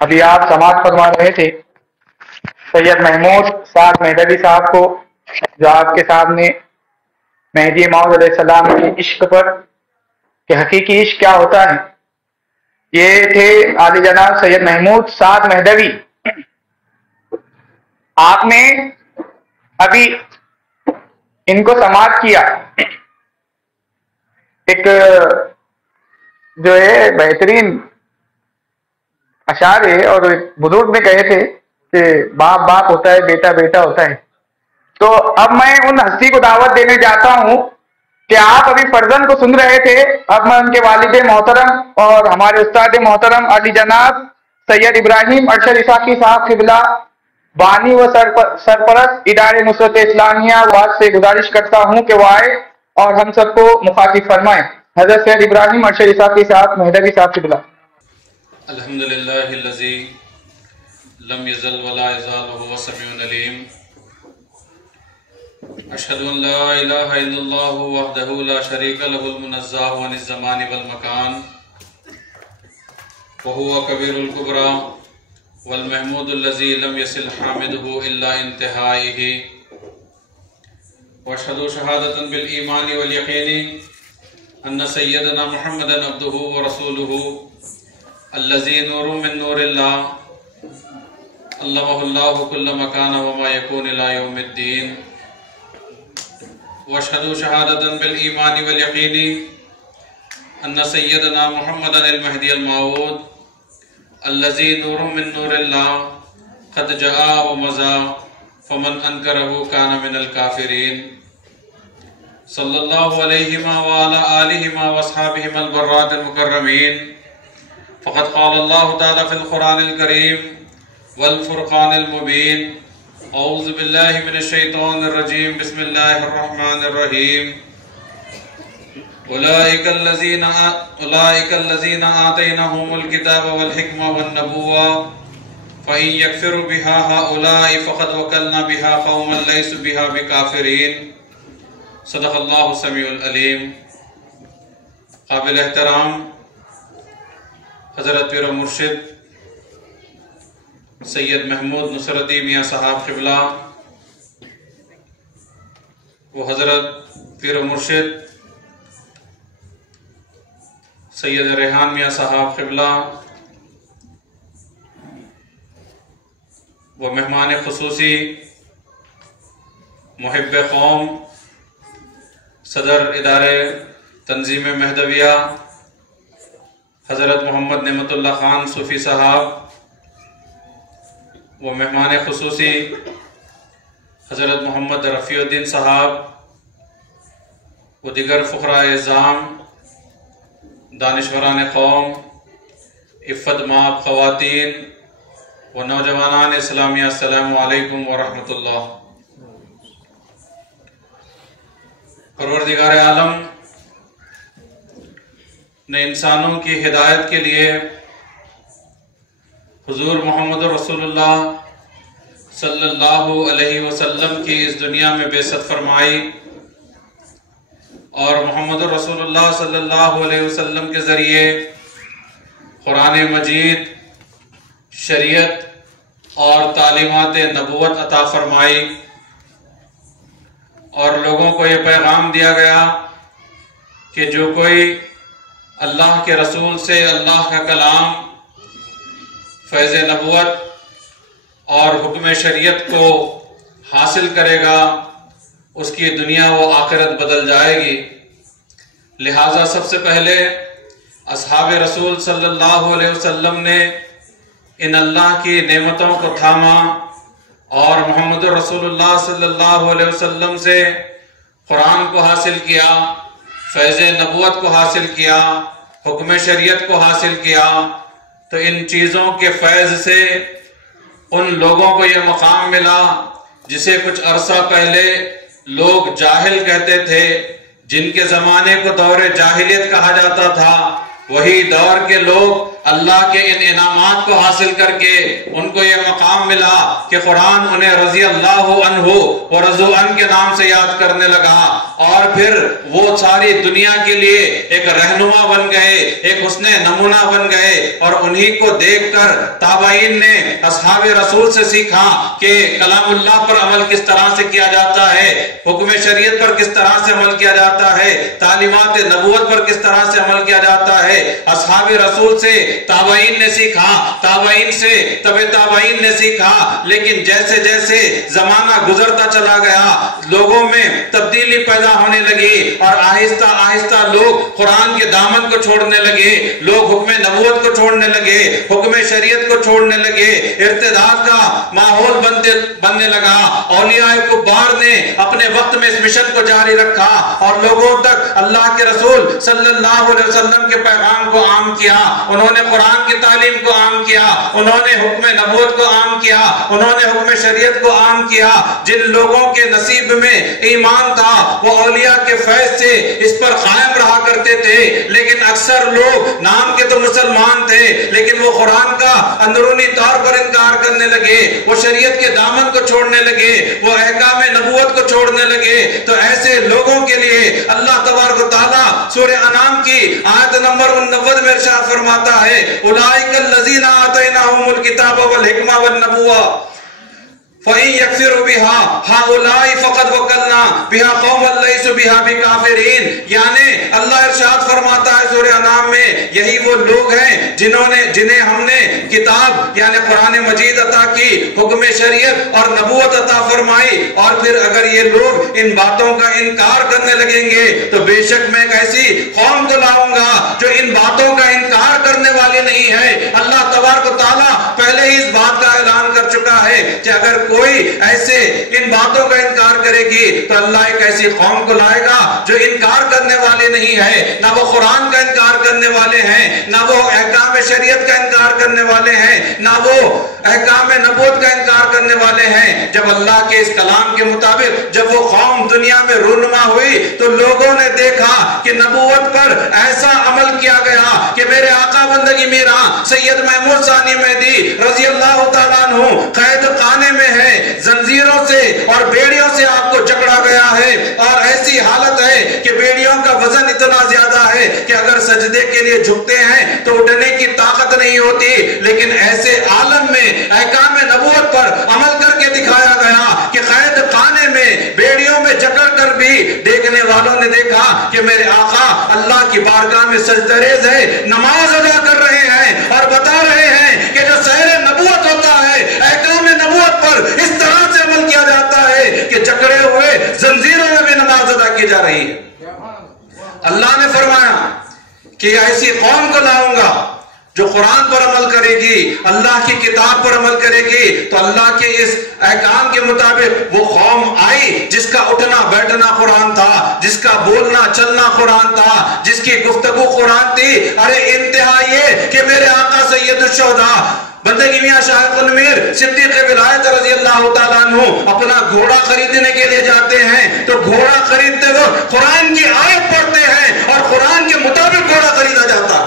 ابھی آپ سماعت فرما رہے تھے سید محمود سعد مہدوی صاحب کو، جو آپ کے سامنے مہدی موعود علیہ السلام کے عشق پر کہ حقیقی عشق کیا ہوتا ہے، یہ تھے عالی جناب سید محمود سعد مہدوی۔ آپ نے ابھی ان کو سماعت کیا، ایک جو ہے بہترین اشعار ہے، اور بزرگ نے کہے تھے کہ باپ باپ ہوتا ہے، بیٹا بیٹا ہوتا ہے۔ تو اب میں ان ہستی کو دعوت دینے جاتا ہوں کہ آپ ابھی فرزند کو سن رہے تھے، اب میں ان کے والد محترم اور ہمارے استاد محترم علی جناب سید ابراہیم ارشد اسحاقی صاحب قبلہ بانی و سرپرست ادارے نصرت اسلامیہ واس سے گزارش کرتا ہوں کہ وہ آئے اور ہم سب کو مخاطب فرمائیں۔ حضرت سید ابراہیم ارشد اسحاقی صاحب مہدوی صاحب قبلہ۔ الحمدللہ الذی لم یزل ولا یزال وهو السمیع العلیم، اشہد ان لا الہ الا اللہ وحدہ لا شریک له المنزہ عن الزمان والمکان وهو کبیر الکبریٰ والمحمود الذی لم یصل حامدہ الا انتہائہ، واشہد شہادۃ بالایمان والیقین ان سیدنا محمد عبدہ ورسولہ الذی نور من نور اللہ علمہ اللہ کل مکان وما یکون الی یوم الدین، واشہد شہادۃ بالایمان والیقین ان سیدنا محمد المہدی الموعود الذی نور من نور اللہ قد جاء ومضى فمن انکرہ کان من الکافرین، صلی اللہ علیہما وعلی آلہما واصحابہما البرات المکرمین۔ فقد قال اللہ تعالی فی القرآن الکریم والفرقان المبین، اعوذ باللہ من الشیطان الرجیم، بسم اللہ الرحمن الرحیم۔ اولئک الذین آتیناہم الکتاب والحکمہ والنبوۃ فإن یکفر بها هؤلاء فقد وکلنا بها قوما لیسوا بها بکافرین، صدق اللہ السمیع العلیم۔ قابل احترام حضرت پیر و مرشد سید محمود نصرتی میاں صاحب قبلہ، وہ حضرت پیر و مرشد سید ریحان میاں صاحب قبلہ، وہ مہمان خصوصی محب قوم صدر ادارے تنظیم مہدویہ حضرت محمد نعمت اللہ خان صوفی صاحب، وہ مہمان خصوصی حضرت محمد رفیع الدین صاحب، وہ دیگر فقراء اعظام، دانشوران قوم، عفت مآب خواتین و نوجوانان اسلامیہ، السلام علیکم ورحمۃ اللہ۔ پروردگار عالم نے انسانوں کی ہدایت کے لیے حضور محمد رسول اللہ صلی اللہ علیہ وسلم کی اس دنیا میں بعثت فرمائی، اور محمد رسول اللہ صلی اللہ علیہ وسلم کے ذریعے قرآن مجید، شریعت اور تعلیمات نبوت عطا فرمائی، اور لوگوں کو یہ پیغام دیا گیا کہ جو کوئی اللہ کے رسول سے اللہ کا کلام، فیض نبوت اور حکم شریعت کو حاصل کرے گا، اس کی دنیا و آخرت بدل جائے گی۔ لہٰذا سب سے پہلے اصحاب رسول صلی اللہ علیہ وسلم نے ان اللہ کی نعمتوں کو تھاما، اور محمد رسول اللہ صلی اللہ علیہ وسلم سے قرآن کو حاصل کیا، فیض نبوت کو حاصل کیا، حکم شریعت کو حاصل کیا۔ تو ان چیزوں کے فیض سے ان لوگوں کو یہ مقام ملا جسے کچھ عرصہ پہلے لوگ جاہل کہتے تھے، جن کے زمانے کو دور جاہلیت کہا جاتا تھا، وہی دور کے لوگ اللہ کے ان انعامات کو حاصل کر کے ان کو یہ مقام ملا کہ قرآن انہیں رضی اللہ عنہ و رضو عنہ کے نام سے یاد کرنے لگا، اور پھر وہ ساری دنیا کے لیے ایک رہنما بن گئے، ایک حسن نمونہ بن گئے، اور انہی کو دیکھ کر تابعین نے اصحاب رسول سے سیکھا کہ کلام اللہ پر عمل کس طرح سے کیا جاتا ہے، حکم شریعت پر کس طرح سے عمل کیا جاتا ہے، تعلیمات نبوت پر کس طرح سے عمل کیا جاتا ہے۔ اصحاب رسول سے تابعین نے سیکھا، تابعین سے تبع تابعین نے سیکھا، لیکن جیسے جیسے زمانہ گزرتا چلا گیا لوگوں میں تبدیلی پیدا ہونے لگی، اور آہستہ آہستہ لوگ قرآن کے دامن کو چھوڑنے لگے، لوگ حکم نبوت کو چھوڑنے لگے، حکم شریعت کو چھوڑنے لگے، ارتداد کا ماحول بننے لگا۔ اولیاء کبار نے اپنے وقت میں اس مشن کو جاری رکھا اور لوگوں تک اللہ کے رسول صلی اللہ علیہ وسلم کے پیغام کو عام کیا، انہوں نے قرآن کی تعلیم کو عام کیا، انہوں نے حکم نبوت کو عام کیا، انہوں نے حکم شریعت کو عام کیا۔ جن لوگوں کے نصیب میں ایمان تھا وہ اولیاء کے فیض سے اس پر قائم رہا کرتے تھے، لیکن اکثر لوگ نام کے تو مسلمان تھے لیکن وہ قرآن کا اندرونی طور پر انکار کرنے لگے، وہ شریعت کے دامن کو چھوڑنے لگے، وہ احکام نبوت کو چھوڑنے لگے۔ تو ایسے لوگوں کے لیے اللہ تبارک و تعالیٰ سورہ انعام کی آیت نمبر 89 میں ارشاد فرماتا ہے اولئک الذین آتیناہم الکتاب والحکمہ والنبوہ فَإِن يَكْفِرُوا بِهَا هَؤُلَاءِ فَقَدْ وَكَّلْنَا بِهَا قَوْمًا لَيْسُوا بِهَا بِكَافِرِينَ۔ یعنی اللہ ارشاد فرماتا ہے سورہ انعام میں یہی وہ لوگ ہیں جنہیں ہم نے کتاب یعنی قرآن مجید عطا کی، حکم شریعت اور نبوت عطا فرمائی، اور پھر اگر یہ لوگ ان باتوں کا انکار کرنے لگیں گے تو بے شک میں ایک ایسی قوم کو لاؤں گا جو ان باتوں کا انکار کرنے والی نہیں ہے۔ اللہ تبارک و تعالیٰ پہلے ہی اس بات کا اعلان کر چکا ہے کہ اگر کوئی ایسے ان باتوں کا انکار کرے گی تو اللہ ایک ایسی قوم کو لائے گا جو انکار کرنے والے نہیں ہے، نہ وہ قرآن کا انکار کرنے والے ہیں، نہ وہ احکام شریعت کا انکار کرنے والے ہیں، نہ وہ احکام نبوت کا انکار کرنے والے ہیں۔ جب اللہ کے اس کلام کے مطابق جب وہ قوم دنیا میں رونما ہوئی تو لوگوں نے دیکھا کہ نبوت پر ایسا عمل کیا گیا کہ میرے آقا بندگی میرا سید محمود ثانی مہدی رضی اللہ تعالیٰ عنہ قید خانے میں ہے، زنجیروں سے اور بیڑیوں سے آپ کو جکڑا گیا ہے، اور ایسی حالت ہے کہ بیڑیوں کا وزن اتنا زیادہ ہے کہ اگر سجدے کے لیے جھکتے ہیں تو اٹھنے کی طاقت نہیں ہوتی، لیکن ایسے عالم میں احکام نبوت پر عمل کر کے دکھایا گیا کہ قید خانے میں بیڑیوں میں جکڑ کر بھی دیکھنے والوں نے دیکھا کہ میرے آقا اللہ کی بارگاہ میں سجدریز ہے، نماز ادا کر رہے ہیں اور بتا رہے ہیں کہ جو سحر نبوت ہوتا ہے احکام نبوت پر اس طرح سے عمل کیا جاتا ہے کہ جکڑے ہوئے زنجیروں میں بھی نماز ادا کی جا رہی ہے۔ اللہ نے فرمایا کہ ایسی قوم کو لاؤں گا جو قرآن پر عمل کرے گی، اللہ کی کتاب پر عمل کرے گی، تو اللہ کے اس احکام کے مطابق وہ قوم آئی جس کا اٹھنا بیٹھنا قرآن تھا، جس کا بولنا چلنا قرآن تھا، جس کی گفتگو قرآن تھی۔ ارے انتہا یہ کہ میرے آقا سید الشہداء بندگی میاں شاہ قنویر صدیق ولایت رضی اللہ تعالیٰ عنہ اپنا گھوڑا خریدنے کے لیے جاتے ہیں تو گھوڑا خریدتے وقت قرآن کی آیت پڑھتے ہیں اور قرآن کے مطابق گھوڑا خریدا جاتا۔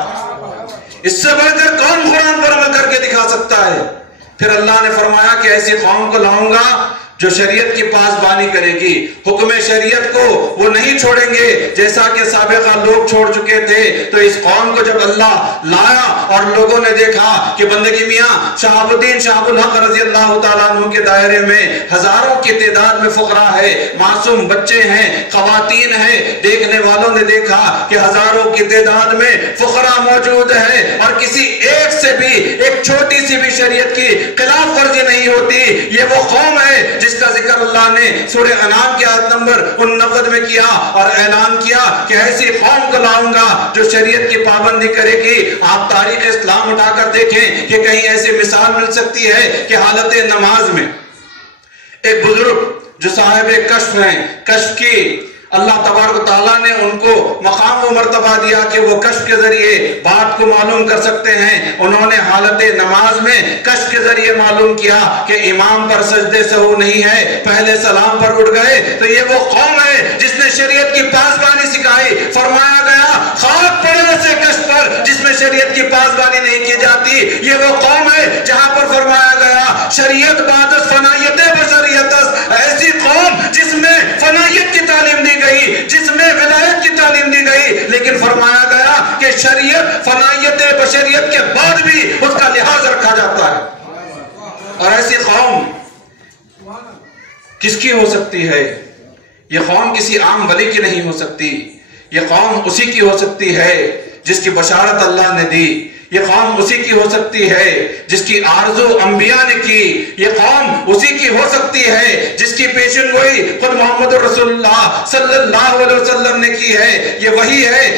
اس سے بڑھ کر کون قرآن پر عمل کر کے دکھا سکتا ہے؟ پھر اللہ نے فرمایا کہ ایسی قوم کو لاؤں گا جو شریعت کی پاسبانی کرے گی، حکم شریعت کو وہ نہیں چھوڑیں گے جیسا کہ سابقہ لوگ چھوڑ چکے تھے۔ تو اس قوم کو جب اللہ لایا اور لوگوں نے دیکھا کہ بندگی میاں شہاب الدین شہاب الحق رضی اللہ تعالیٰ عنہ کے دائرے میں ہزاروں کی تعداد میں فقراء ہے، معصوم بچے ہیں، خواتین ہیں، دیکھنے والوں نے دیکھا کہ ہزاروں کی تعداد میں فقراء موجود ہے اور کسی ایک سے بھی ایک چھوٹی سی بھی شریعت کی خلاف ورزی نہیں ہوتی۔ یہ وہ قوم ہے جس کا ذکر اللہ نے سورہ انعام کی آیت نمبر 89 میں کیا اور اعلان کیا کہ ایسی قوم کو لاؤں گا جو شریعت کی پابندی کرے گی۔ آپ تاریخ اسلام اٹھا کر دیکھیں کہ کہیں ایسی مثال مل سکتی ہے کہ حالت نماز میں ایک بزرگ جو صاحب کشف ہیں، کشف کی اللہ تبارک و تعالیٰ نے ان کو مقام و مرتبہ دیا کہ وہ کشف کے ذریعے بات کو معلوم کر سکتے ہیں. انہوں نے حالت نماز میں کشف کے ذریعے معلوم کیا کہ امام پر سجدے سہو نہیں ہے, پہلے سلام پر اٹھ گئے. تو یہ وہ قوم ہے جس نے شریعت کی پاسبانی سکھائی. فرمایا گیا خاک پڑنے سے کشف پر جس میں شریعت کی پاسبانی نہیں کی جاتی. یہ وہ قوم ہے جہاں پر فرمایا گیا شریعت بعد فنائیت بشریت, ایسی قوم جس میں فنائیت کی تعلیم دی گئی, جس میں ولایت کی تعلیم دی گئی, لیکن فرمایا گیا کہ شریعت فنائیت بشریت کے بعد بھی اس کا لحاظ رکھا جاتا ہے. اور ایسی قوم کس کی ہو سکتی ہے؟ یہ قوم کسی عام ولی کی نہیں ہو سکتی. یہ قوم اسی کی ہو سکتی ہے جس کی بشارت اللہ نے دی. یہ قوم اسی کی ہو سکتی ہے جس کی آرزو انبیاء نے کی. یہ قوم اسی کی ہو سکتی ہے جس کی پیشن گوئی خود محمد رسول اللہ صلی اللہ علیہ وسلم نے کی ہے. یہ وہی ہے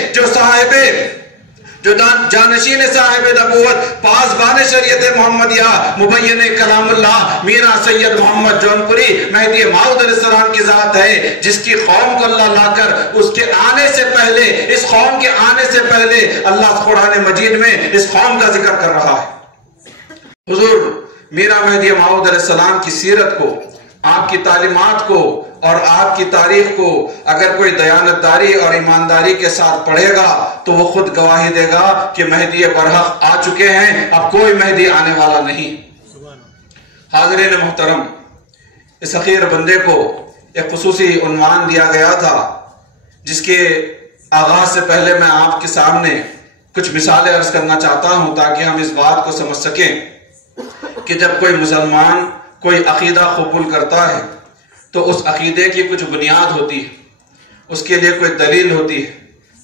جو جانشین صاحب نبوت, پاسبان شریعت محمدیہ, مبین کلام اللہ, میرا سید محمد جونپوری مہدی موعود علیہ السلام کی ذات ہے, جس کی قوم کو اللہ لا کر اس کے آنے سے پہلے, اس قوم کے آنے سے پہلے اللہ قرآن مجید میں اس قوم کا ذکر کر رہا ہے. حضور میرا مہدی موعود علیہ السلام کی سیرت کو, آپ کی تعلیمات کو اور آپ کی تاریخ کو اگر کوئی دیانتداری اور ایمانداری کے ساتھ پڑھے گا تو وہ خود گواہی دے گا کہ مہدی برحق آ چکے ہیں, اب کوئی مہدی آنے والا نہیں. حاضرین محترم, اس حقیر بندے کو ایک خصوصی عنوان دیا گیا تھا جس کے آغاز سے پہلے میں آپ کے سامنے کچھ مثالیں عرض کرنا چاہتا ہوں تاکہ ہم اس بات کو سمجھ سکیں کہ جب کوئی مسلمان کوئی عقیدہ قبول کرتا ہے تو اس عقیدے کی کچھ بنیاد ہوتی ہے, اس کے لیے کوئی دلیل ہوتی ہے.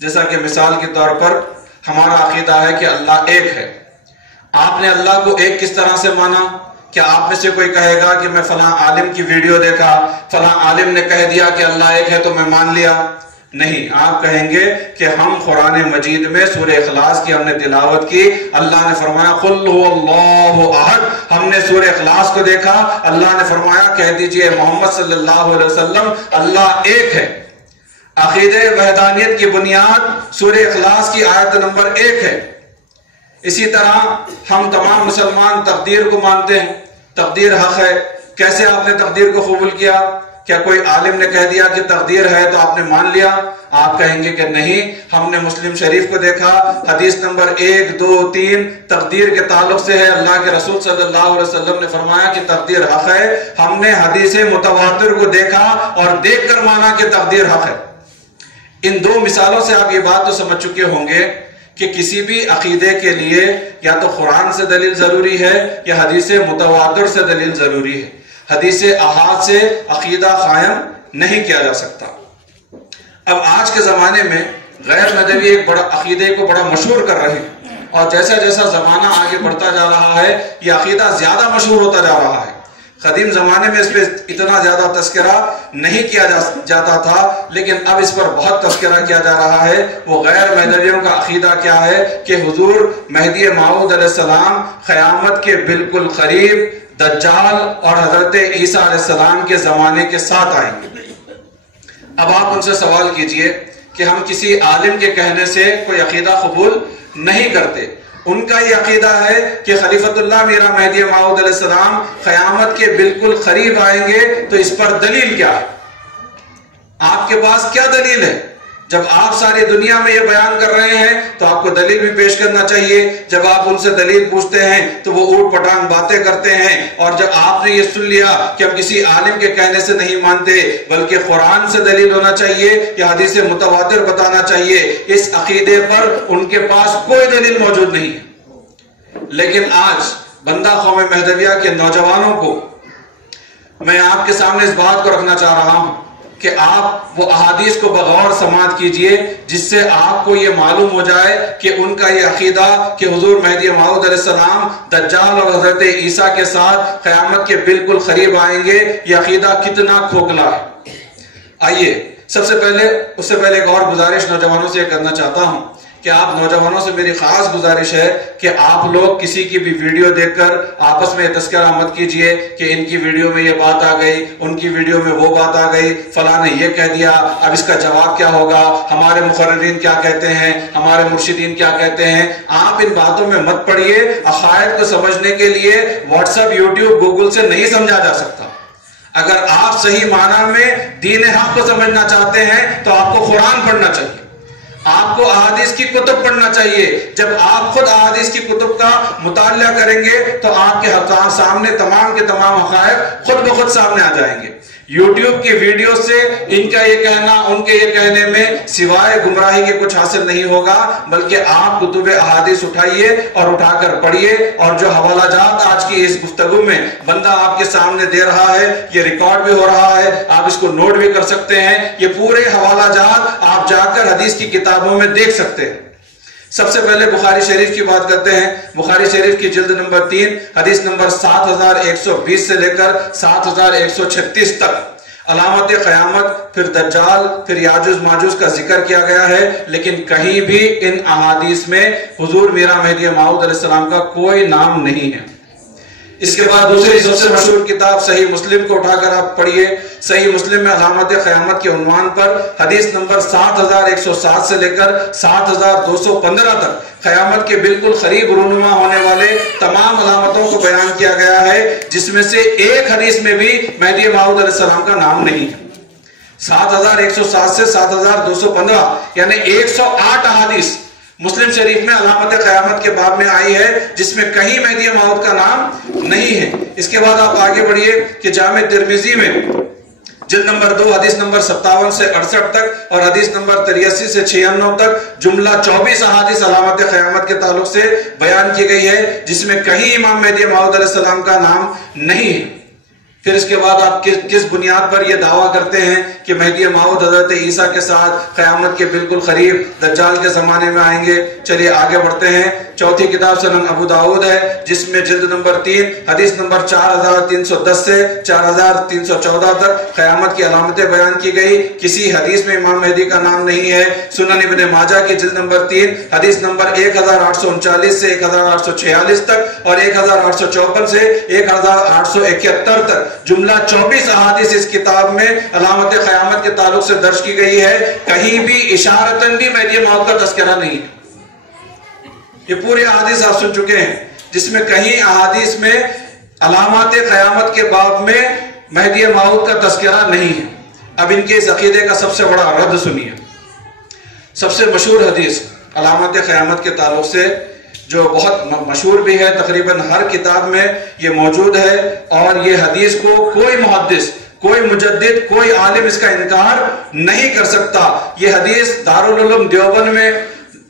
جیسا کہ مثال کے طور پر ہمارا عقیدہ ہے کہ اللہ ایک ہے. آپ نے اللہ کو ایک کس طرح سے مانا؟ کیا آپ میں سے کوئی کہے گا کہ میں فلاں عالم کی ویڈیو دیکھا, فلاں عالم نے کہہ دیا کہ اللہ ایک ہے تو میں مان لیا؟ نہیں, آپ کہیں گے کہ ہم قرآن مجید میں سورہ اخلاص کی ہم نے تلاوت کی, اللہ نے فرمایا قل هو اللہ احد, ہم نے سورہ اخلاص کو دیکھا, اللہ نے فرمایا کہہ دیجئے محمد صلی اللہ علیہ وسلم اللہ ایک ہے. عقیدہ وحدانیت کی بنیاد سورہ اخلاص کی آیت نمبر 1 ہے. اسی طرح ہم تمام مسلمان تقدیر کو مانتے ہیں, تقدیر حق ہے. کیسے آپ نے تقدیر کو قبول کیا؟ کیا کوئی عالم نے کہہ دیا کہ تقدیر ہے تو آپ نے مان لیا؟ آپ کہیں گے کہ نہیں, ہم نے مسلم شریف کو دیکھا, حدیث نمبر 1 2 3 تقدیر کے تعلق سے ہے. اللہ کے رسول صلی اللہ علیہ وسلم نے فرمایا کہ تقدیر حق ہے. ہم نے حدیث متواتر کو دیکھا اور دیکھ کر مانا کہ تقدیر حق ہے. ان دو مثالوں سے آپ یہ بات تو سمجھ چکے ہوں گے کہ کسی بھی عقیدے کے لیے یا تو قرآن سے دلیل ضروری ہے یا حدیث متواتر سے دلیل ضروری ہے. حدیث احاد سے عقیدہ قائم نہیں کیا جا سکتا. اب آج کے زمانے میں غیر مذہبی ایک بڑا عقیدے کو بڑا مشہور کر رہے ہیں, اور جیسا جیسا زمانہ آگے بڑھتا جا رہا ہے یہ عقیدہ زیادہ مشہور ہوتا جا رہا ہے. قدیم زمانے میں اس پہ اتنا زیادہ تذکرہ نہیں کیا جاتا تھا, لیکن اب اس پر بہت تذکرہ کیا جا رہا ہے. وہ غیر مذہبیوں کا عقیدہ کیا ہے کہ حضور مہدی موعود علیہ السلام قیامت کے بالکل قریب دجال اور حضرت عیسیٰ علیہ السلام کے زمانے کے ساتھ آئیں گے. اب آپ ان سے سوال کیجئے کہ ہم کسی عالم کے کہنے سے کوئی عقیدہ قبول نہیں کرتے. ان کا یہ عقیدہ ہے کہ خلیفۃ اللہ میرا مہدی موعود علیہ السلام قیامت کے بالکل قریب آئیں گے, تو اس پر دلیل کیا ہے؟ آپ کے پاس کیا دلیل ہے؟ جب آپ ساری دنیا میں یہ بیان کر رہے ہیں تو آپ کو دلیل بھی پیش کرنا چاہیے. جب آپ ان سے دلیل پوچھتے ہیں تو وہ اوٹ پٹانگ باتیں کرتے ہیں, اور جب آپ نے یہ سن لیا کہ ہم کسی عالم کے کہنے سے نہیں مانتے بلکہ قرآن سے دلیل ہونا چاہیے یا حدیث متواتر بتانا چاہیے, اس عقیدے پر ان کے پاس کوئی دلیل موجود نہیں ہے. لیکن آج بندہ قوم مہدویہ کے نوجوانوں کو میں آپ کے سامنے اس بات کو رکھنا چاہ رہا ہوں کہ آپ وہ احادیث کو بغور سماعت کیجئے جس سے آپ کو یہ معلوم ہو جائے کہ ان کا یہ عقیدہ کہ حضور مہدی موعود علیہ السلام دجال اور حضرت عیسیٰ کے ساتھ قیامت کے بالکل قریب آئیں گے, یہ عقیدہ کتنا کھوکھلا ہے. آئیے اس سے پہلے ایک اور گزارش نوجوانوں سے کرنا چاہتا ہوں کہ آپ نوجوانوں سے میری خاص گزارش ہے کہ آپ لوگ کسی کی بھی ویڈیو دیکھ کر آپس میں تذکرہ مت کیجئے کہ ان کی ویڈیو میں یہ بات آ گئی، ان کی ویڈیو میں وہ بات آ گئی، فلاں نے یہ کہہ دیا، اب اس کا جواب کیا ہوگا، ہمارے مقررین کیا کہتے ہیں، ہمارے مرشدین کیا کہتے ہیں۔ آپ ان باتوں میں مت پڑیے۔ عقائد کو سمجھنے کے لیے واٹس ایپ، یوٹیوب، گوگل سے نہیں سمجھا جا سکتا۔ اگر آپ صحیح معنی میں دین حق کو سمجھنا چاہتے ہیں تو آپ کو قرآن پڑھنا چاہیے، آپ کو احادیث کی کتب پڑھنا چاہیے۔ جب آپ خود احادیث کی کتب کا مطالعہ کریں گے تو آپ کے حقائق سامنے تمام کے تمام حقائق خود بخود سامنے آ جائیں گے۔ یوٹیوب کی ویڈیو سے ان کا یہ کہنا ان کے یہ کہنے میں سوائے گمراہی کے کچھ حاصل نہیں ہوگا، بلکہ آپ کتب احادیث اٹھائیے اور اٹھا کر پڑھیے، اور جو حوالہ جات آج کی اس گفتگو میں بندہ آپ کے سامنے دے رہا ہے، یہ ریکارڈ بھی ہو رہا ہے، آپ اس کو نوٹ بھی کر سکتے ہیں۔ یہ پورے حوالہ جات آپ جا کر حدیث کی کتابوں میں دیکھ سکتے ہیں۔ سب سے پہلے بخاری شریف کی بات کرتے ہیں۔ بخاری شریف کی جلد نمبر 3 حدیث نمبر 7120 سے لے کر 7136 تک علامت قیامت، پھر دجال، پھر یاجوج ماجوج کا ذکر کیا گیا ہے، لیکن کہیں بھی ان احادیث میں حضور میرا مہدی موعود علیہ السلام کا کوئی نام نہیں ہے۔ اس کے بعد دوسری سب سے مشہور کتاب صحیح مسلم کو اٹھا کر آپ پڑھیے۔ صحیح مسلم میں علامت قیامت کے عنوان پر حدیث نمبر 7107 سے لے کر 7215 تک قیامت کے بالکل قریب رونما ہونے والے تمام علامتوں کو بیان کیا گیا ہے، جس میں سے ایک حدیث میں بھی مہدی موعود علیہ السلام کا نام نہیں ہے۔ 7107 سے 7215 یعنی 108 احادیث مسلم شریف میں علامت قیامت کے باب میں آئی ہے، جس میں کہیں مہدی موعود کا نام نہیں ہے۔ اس کے بعد آپ آگے بڑھیے کہ جامع ترمذی میں جلد نمبر 2 حدیث نمبر 57 سے 68 تک اور حدیث نمبر 83 سے 96 تک جملہ 24 احادیث علامت قیامت کے تعلق سے بیان کی گئی ہے، جس میں کہیں امام مہدی موعود علیہ السلام کا نام نہیں ہے۔ پھر اس کے بعد آپ کس بنیاد پر یہ دعویٰ کرتے ہیں کہ مہدی موعود حضرت عیسیٰ کے ساتھ قیامت کے بالکل قریب دجال کے زمانے میں آئیں گے؟ چلیے آگے بڑھتے ہیں۔ چوتھی کتاب سنن ابو داؤد ہے، جس میں جلد نمبر 3 حدیث نمبر 4310 سے 4314 تک قیامت کی علامتیں بیان کی گئی۔ کسی حدیث میں امام مہدی کا نام نہیں ہے۔ سنن ابن ماجہ کی جلد نمبر 3 حدیث نمبر 1839 سے 1846 تک اور 1854 سے 1871 تک جملہ 24 احادیث اس کتاب میں علامت قیامت کے تعلق سے درج کی گئی ہے۔ کہیں بھی اشارتاً بھی مہدی موعود کا تذکرہ نہیں ہے۔ یہ پورے احادیث آپ سن چکے ہیں، جس میں کہیں احادیث میں علامات قیامت کے باب میں مہدی موعود کا تذکرہ نہیں ہے۔ اب ان کے اس عقیدے کا سب سے بڑا رد سنیے۔ سب سے مشہور حدیث علامات قیامت کے تعلق سے جو بہت مشہور بھی ہے، تقریباً ہر کتاب میں یہ موجود ہے، اور یہ حدیث کو کوئی محدث، کوئی مجدد، کوئی عالم اس کا انکار نہیں کر سکتا۔ یہ حدیث دارالعلوم دیوبند میں،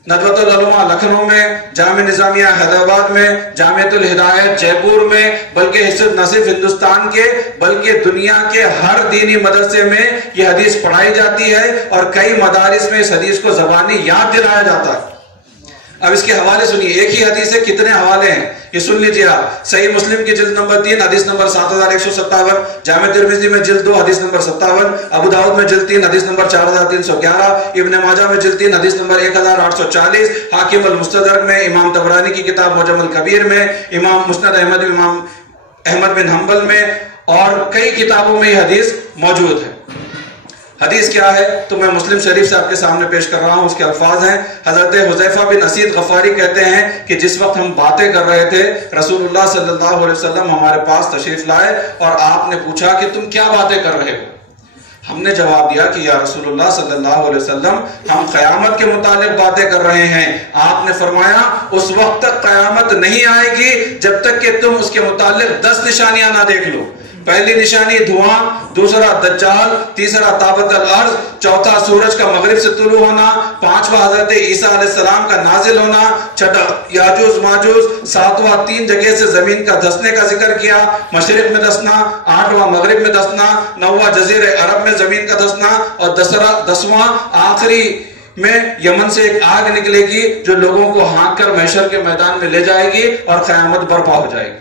ندوۃ العلماء لکھنؤ میں، جامع نظامیہ حیدرآباد میں، جامعۃ الہدایت جے پور میں، بلکہ نہ صرف ہندوستان کے بلکہ دنیا کے ہر دینی مدرسے میں یہ حدیث پڑھائی جاتی ہے، اور کئی مدارس میں اس حدیث کو زبانی یاد دلایا جاتا ہے۔ اب اس کے حوالے سنیے، ایک ہی حدیث ہے، کتنے حوالے ہیں یہ سن لیجیے آپ۔ صحیح مسلم کی جلد نمبر 3 حدیث نمبر 7157، جامع ترمذی میں جلد 2 حدیث نمبر 57، ابو داؤد میں جلد 3 حدیث نمبر 4311، ابن ماجہ میں جلد 3 حدیث نمبر 1840، حاکم المستدرک میں، امام طبرانی کی کتاب معجم الکبیر میں، امام مسند احمد، امام احمد بن حنبل میں، اور کئی کتابوں میں یہ حدیث موجود ہے۔ حدیث کیا ہے تو میں مسلم شریف سے آپ کے سامنے پیش کر رہا ہوں۔ اس کے الفاظ ہیں، حضرت حذیفہ بن اسید غفاری کہتے ہیں کہ جس وقت ہم باتیں کر رہے تھے، رسول اللہ صلی اللہ علیہ وسلم ہمارے پاس تشریف لائے اور آپ نے پوچھا کہ تم کیا باتیں کر رہے ہو؟ ہم نے جواب دیا کہ یا رسول اللہ صلی اللہ علیہ وسلم ہم قیامت کے متعلق باتیں کر رہے ہیں۔ آپ نے فرمایا اس وقت تک قیامت نہیں آئے گی جب تک کہ تم اس کے متعلق 10 نشانیاں نہ دیکھ لو۔ پہلی نشانی دھواں، دوسرا دجال، تیسرا طابت الارض، چوتھا سورج کا مغرب سے طلوع ہونا، پانچواں حضرت عیسیٰ علیہ السلام کا نازل ہونا، چھٹا یاجوج ماجوج، ساتواں 3 جگہ سے زمین کا دھسنے کا ذکر کیا، مشرق میں دھسنا، 8واں مغرب میں دھسنا، 9واں جزیرہ عرب میں زمین کا دھسنا، اور 10واں آخری میں یمن سے ایک آگ نکلے گی جو لوگوں کو ہانک کر محشر کے میدان میں لے جائے گی اور قیامت برپا ہو جائے گی۔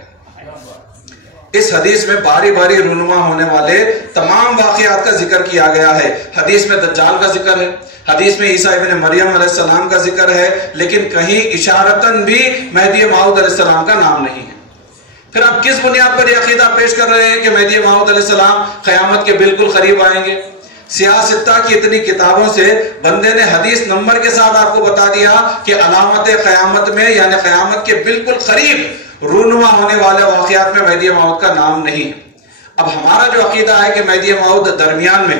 اس حدیث میں باری باری رونما ہونے والے تمام واقعات کا ذکر کیا گیا ہے. حدیث میں دجال کا ذکر ہے، حدیث میں عیسیٰ ابن مریم علیہ السلام کا ذکر ہے، لیکن کہیں اشارتاً بھی مہدی موعود علیہ السلام کا نام نہیں ہے. پھر آپ کس بنیاد پر یہ عقیدہ پیش کر رہے ہیں کہ مہدی موعود علیہ السلام قیامت کے بالکل قریب آئیں گے؟ سیاہ ستہ کی اتنی کتابوں سے بندے نے حدیث نمبر کے ساتھ آپ کو بتا دیا کہ علامت قیامت میں یعنی قیامت کے بالکل قریب رونما ہونے والے واقعات میں مہدی موعود کا نام نہیں ہے. اب ہمارا جو عقیدہ ہے کہ مہدی موعود درمیان میں،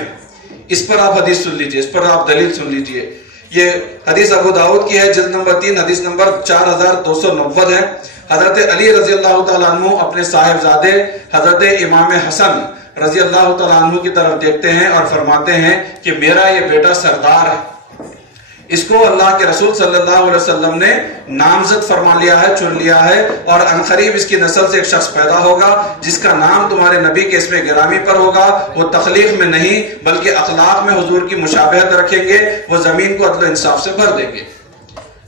اس پر آپ حدیث سن لیجئے، اس پر آپ دلیل سن لیجئے. یہ حدیث ابو داؤد کی ہے، جلد نمبر 3، حدیث نمبر 4290 ہے. حضرت علی رضی اللہ تعالیٰ عنہ اپنے صاحبزادے حضرت امام حسن رضی اللہ تعالیٰ عنہ کی طرف دیکھتے ہیں اور فرماتے ہیں کہ میرا یہ بیٹا سردار ہے، اس کو اللہ کے رسول صلی اللہ علیہ وسلم نے نامزد فرما لیا ہے، چن لیا ہے، اور عنقریب اس کی نسل سے ایک شخص پیدا ہوگا جس کا نام تمہارے نبی کے اسم گرامی پر ہوگا. وہ تخلیق میں نہیں بلکہ اخلاق میں حضور کی مشابہت رکھیں گے، وہ زمین کو عدل و انصاف سے بھر دیں گے.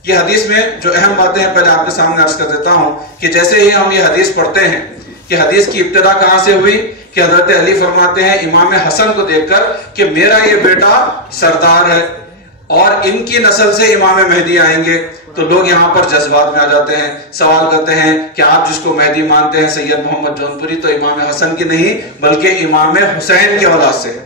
یہ حدیث میں جو اہم باتیں ہیں پہلے آپ کے سامنے عرض کر دیتا ہوں کہ جیسے ہی ہم یہ حدیث پڑھتے ہیں کہ حدیث کی ابتدا کہاں سے ہوئی کہ حضرت علی فرماتے ہیں امام حسن کو دیکھ کر کہ میرا یہ بیٹا سردار ہے اور ان کی نسل سے امام مہدی آئیں گے. تو لوگ یہاں پر جذبات میں آ جاتے ہیں، سوال کرتے ہیں کہ آپ جس کو مہدی مانتے ہیں سید محمد جونپوری تو امام حسن کی نہیں بلکہ امام حسین کی اولاد سے ہے.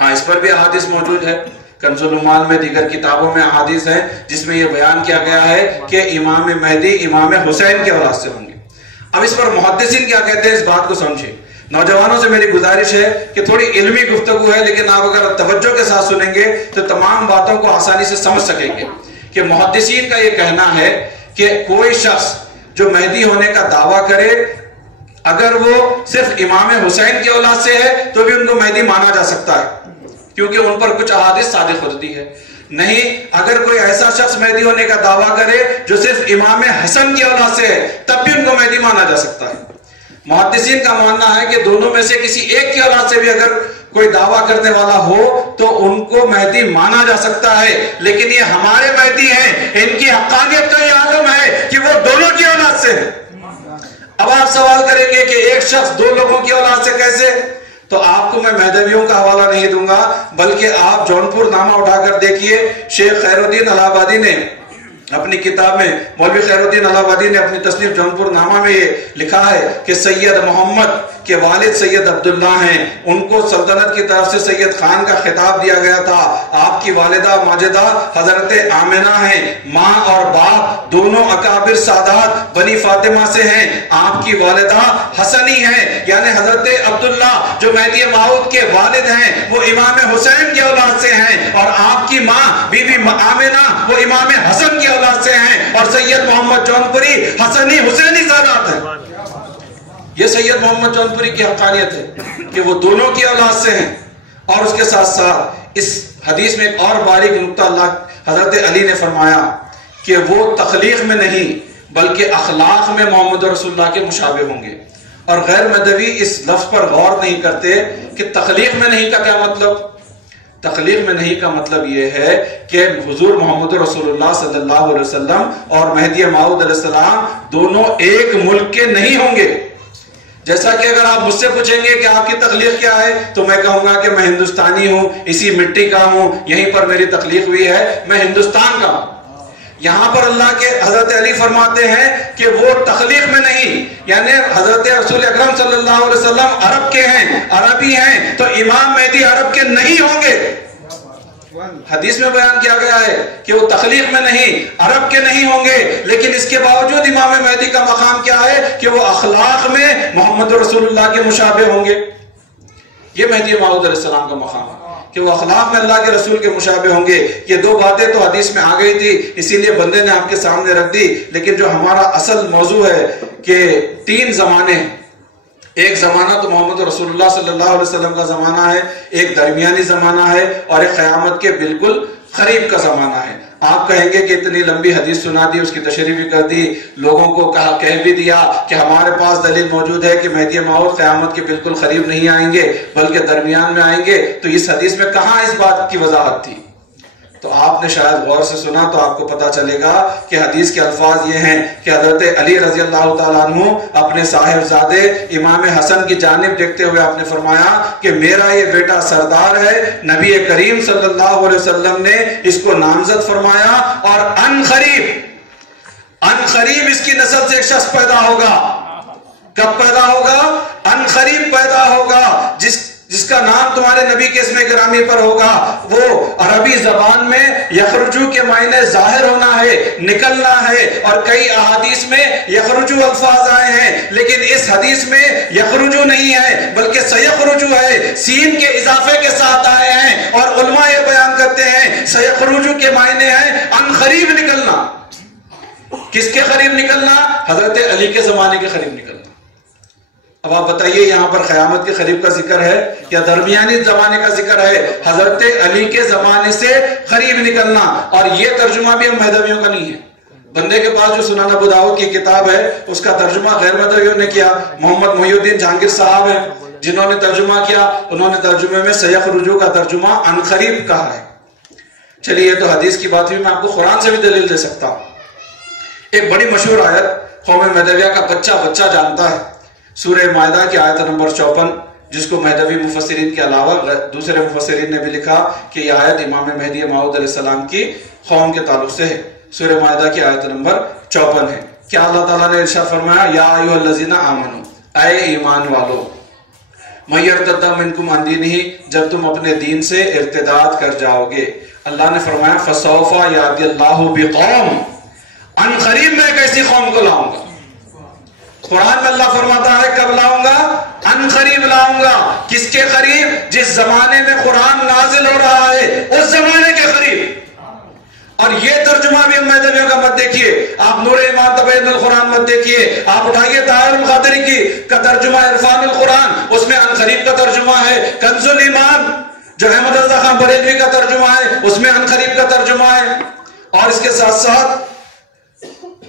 ہاں اس پر بھی احادیث موجود ہے، کنز العمال میں دیگر کتابوں میں احادیث ہیں جس میں یہ بیان کیا گیا ہے کہ امام مہدی امام حسین کی اولاد سے ہوں گے. اب اس پر محدثین کیا کہتے ہیں اس بات کو سمجھیں. نوجوانوں سے میری گزارش ہے کہ تھوڑی علمی گفتگو ہے لیکن آپ اگر توجہ کے ساتھ سنیں گے تو تمام باتوں کو آسانی سے سمجھ سکیں گے. کہ محدثین کا یہ کہنا ہے کہ کوئی شخص جو مہدی ہونے کا دعویٰ کرے اگر وہ صرف امام حسین کی اولاد سے ہے تو بھی ان کو مہدی مانا جا سکتا ہے کیونکہ ان پر کچھ احادیث صادق ہوتی ہے. نہیں، اگر کوئی ایسا شخص مہدی ہونے کا دعویٰ کرے جو صرف امام حسن کی اولاد سے ہے تب بھی ان کو مہدی مانا جا سکتا ہے. محدثین کا ماننا ہے کہ دونوں میں سے کسی ایک کی اولاد سے بھی اگر کوئی دعویٰ کرنے والا ہو تو ان کو مہدی مانا جا سکتا ہے، لیکن یہ ہمارے مہدی ہیں، ان کی حقانیت کا یہ عالم ہے کہ وہ دونوں کی اولاد سے ہے. اب آپ سوال کریں گے کہ ایک شخص دو لوگوں کی اولاد سے کیسے؟ تو آپ کو میں مہدویوں کا حوالہ نہیں دوں گا بلکہ آپ جونپور نامہ اٹھا کر دیکھیے. شیخ خیر الدین الہ آبادی نے اپنی کتاب میں، مولوی خیر الدین الہ آبادی نے اپنی تصنیف جونپور نامہ میں یہ لکھا ہے کہ سید محمد کے والد سید عبداللہ ہیں، ان کو سلطنت کی طرف سے سید خان کا خطاب دیا گیا تھا. آپ کی والدہ ماجدہ حضرت آمنہ ہیں، ماں اور باپ دونوں اکابر سادات بنی فاطمہ سے ہیں. آپ کی والدہ حسنی ہیں یعنی حضرت عبداللہ جو مہدی موعود کے والد ہیں وہ امام حسین کی اولاد سے ہیں، اور آپ کی ماں بی بی آمنہ وہ امام حسن کی اولاد سے ہیں، اور سید محمد جونپوری حسنی حسینی سادات ہیں. یہ سید محمد جونپوری کی حقانیت ہے کہ وہ دونوں کی اولاد سے ہیں. اور اس کے ساتھ ساتھ اس حدیث میں ایک اور باریک نکتہ اللہ حضرت علی نے فرمایا کہ وہ تخلیق میں نہیں بلکہ اخلاق میں محمد رسول اللہ کے مشابہ ہوں گے. اور غیر مدوی اس لفظ پر غور نہیں کرتے کہ تخلیق میں نہیں کا کیا مطلب. تخلیق میں نہیں کا مطلب یہ ہے کہ حضور محمد رسول اللہ صلی اللہ علیہ وسلم اور مہدی موعود علیہ السلام دونوں ایک ملک کے نہیں ہوں گے. جیسا کہ اگر آپ مجھ سے پوچھیں گے کہ آپ کی تخلیق کیا ہے تو میں کہوں گا کہ میں ہندوستانی ہوں، اسی مٹی کا ہوں، یہیں پر میری تخلیق ہوئی ہے، میں ہندوستان کا ہوں. یہاں پر اللہ کے حضرت علی فرماتے ہیں کہ وہ تخلیق میں نہیں، یعنی حضرت رسول اکرم صلی اللہ علیہ وسلم عرب کے ہیں، عربی ہیں، تو امام مہدی عرب کے نہیں ہوں گے. حدیث میں بیان کیا گیا ہے کہ وہ تخلیق میں نہیں، عرب کے نہیں ہوں گے، لیکن اس کے باوجود امام مہدی کا مقام کیا ہے کہ وہ اخلاق میں محمد رسول اللہ کے مشابہ ہوں گے. یہ مہدی موعود علیہ السلام کا مقام ہے کہ وہ اخلاق میں اللہ کے رسول کے مشابہ ہوں گے. یہ دو باتیں تو حدیث میں آ گئی تھی، اسی لیے بندے نے آپ کے سامنے رکھ دی. لیکن جو ہمارا اصل موضوع ہے کہ تین زمانے، ایک زمانہ تو محمد رسول اللہ صلی اللہ علیہ وسلم کا زمانہ ہے، ایک درمیانی زمانہ ہے، اور ایک قیامت کے بالکل قریب کا زمانہ ہے. آپ کہیں گے کہ اتنی لمبی حدیث سنا دی، اس کی تشریح بھی کر دی، لوگوں کو کہہ بھی دیا کہ ہمارے پاس دلیل موجود ہے کہ مہدی موعود قیامت کے بالکل قریب نہیں آئیں گے بلکہ درمیان میں آئیں گے. تو اس حدیث میں کہاں اس بات کی وضاحت تھی؟ تو آپ نے شاید غور سے سنا تو آپ کو پتا چلے گا کہ حدیث کے الفاظ یہ ہیں کہ حضرت علی رضی اللہ تعالیٰ عنہ اپنے صاحبزادے امام حسن کی جانب دیکھتے ہوئے آپ نے فرمایا کہ میرا یہ بیٹا سردار ہے، نبی کریم صلی اللہ علیہ وسلم نے اس کو نامزد فرمایا، اور ان قریب اس کی نسل سے ایک شخص پیدا ہوگا۔ کب پیدا ہوگا؟ ان قریب پیدا ہوگا، جس کا نام تمہارے نبی کے اسم گرامی پر ہوگا۔ وہ عربی زبان میں یخرجو کے معنی ظاہر ہونا ہے، نکلنا ہے، اور کئی احادیث میں یخرجو الفاظ آئے ہیں، لیکن اس حدیث میں یخرجو نہیں ہے بلکہ سیخرجو ہے، سین کے اضافے کے ساتھ آئے ہیں، اور علماء یہ بیان کرتے ہیں سیخرجو کے معنی ہے ان قریب نکلنا۔ کس کے قریب نکلنا؟ حضرت علی کے زمانے کے قریب نکلنا۔ اب آپ بتائیے یہاں پر قیامت کے قریب کا ذکر ہے یا درمیانی زمانے کا ذکر ہے؟ حضرت علی کے زمانے سے قریب نکلنا، اور یہ ترجمہ بھی ہم مہدویوں کا نہیں ہے۔ بندے کے پاس جو سنن ابو داؤد کی کتاب ہے اس کا ترجمہ غیر مہدویوں نے کیا، محمد محی الدین جہانگیر صاحب ہیں جنہوں نے ترجمہ کیا، انہوں نے ترجمے میں سیخرجو کا ترجمہ ان قریب کہا ہے۔ چلیے یہ تو حدیث کی بات ہوئی، میں آپ کو قرآن سے بھی دلیل دے سکتا ہوں۔ ایک بڑی مشہور آیت قوم مہدویہ کا بچہ جانتا ہے، سورہ مائدہ کی آیت نمبر 54، جس کو مہدوی مفسرین کے علاوہ دوسرے مفسرین نے بھی لکھا کہ یہ آیت امام مہدی موعود علیہ السلام کی قوم کے تعلق سے ہے۔ سورہ مائدہ کی آیت نمبر 54 ہے۔ کیا اللہ تعالیٰ نے ارشاد فرمایا، یا ایھا الذین آمنوا، اے ایمان والو، من یرتد منکم عن دینہ، جب تم اپنے دین سے ارتداد کر جاؤ گے، اللہ نے فرمایا فسوف یأتی اللہ بقوم، ان قریب میں ایک ایسی قوم کو لاؤں گا۔ قرآن میں اللہ فرماتا ہے کب لاؤں گا؟ ان قریب لاؤں گا۔ کس کے قریب؟ جس زمانے میں قرآن نازل ہو رہا ہے اس زمانے کے قریب۔ اور یہ ترجمہ بھی ہم مہدویوں کا مت دیکھیے، آپ نور ایمان تبین القرآن مت دیکھیے، آپ اٹھائیے طاہر القادری کی کا ترجمہ عرفان القرآن، اس میں ان قریب کا ترجمہ ہے۔ کنز الایمان جو احمد رضا خان بریلوی کا ترجمہ ہے اس میں ان قریب کا ترجمہ ہے۔ اور اس کے ساتھ ساتھ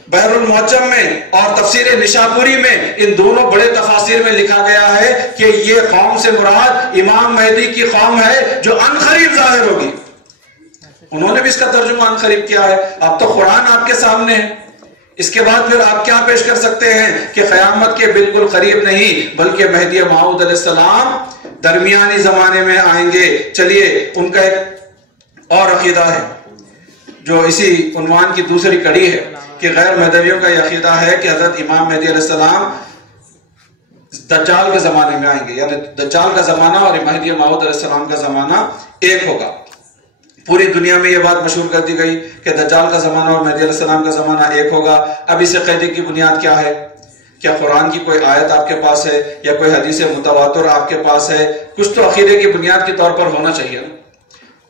بحر المعجم میں اور تفسیر نشاپوری میں ان دونوں بڑے تفاسیر میں لکھا گیا ہے کہ یہ قوم سے مراد امام مہدی کی قوم ہے جو ان قریب ظاہر ہوگی۔ انہوں نے بھی اس کا ترجمہ ان قریب کیا ہے۔ اب تو قرآن آپ کے سامنے ہے، اس کے بعد پھر آپ کیا پیش کر سکتے ہیں کہ قیامت کے بالکل قریب نہیں بلکہ مہدی موعود علیہ السلام درمیانی زمانے میں آئیں گے۔ چلیے ان کا ایک اور عقیدہ ہے جو اسی عنوان کی دوسری کڑی ہے کہ غیر مہدویوں کا یہ عقیدہ ہے کہ حضرت امام مہدی علیہ السلام دجال کے زمانے میں آئیں گے، یعنی دجال کا زمانہ اور مہدی موعود علیہ السلام کا زمانہ ایک ہوگا۔ پوری دنیا میں یہ بات مشہور کر دی گئی کہ دجال کا زمانہ اور مہدی علیہ السلام کا زمانہ ایک ہوگا۔ اب اس عقیدے کی بنیاد کیا ہے؟ کیا قرآن کی کوئی آیت آپ کے پاس ہے یا کوئی حدیث متواتر آپ کے پاس ہے؟ کچھ تو عقیدے کی بنیاد کے طور پر ہونا چاہیے۔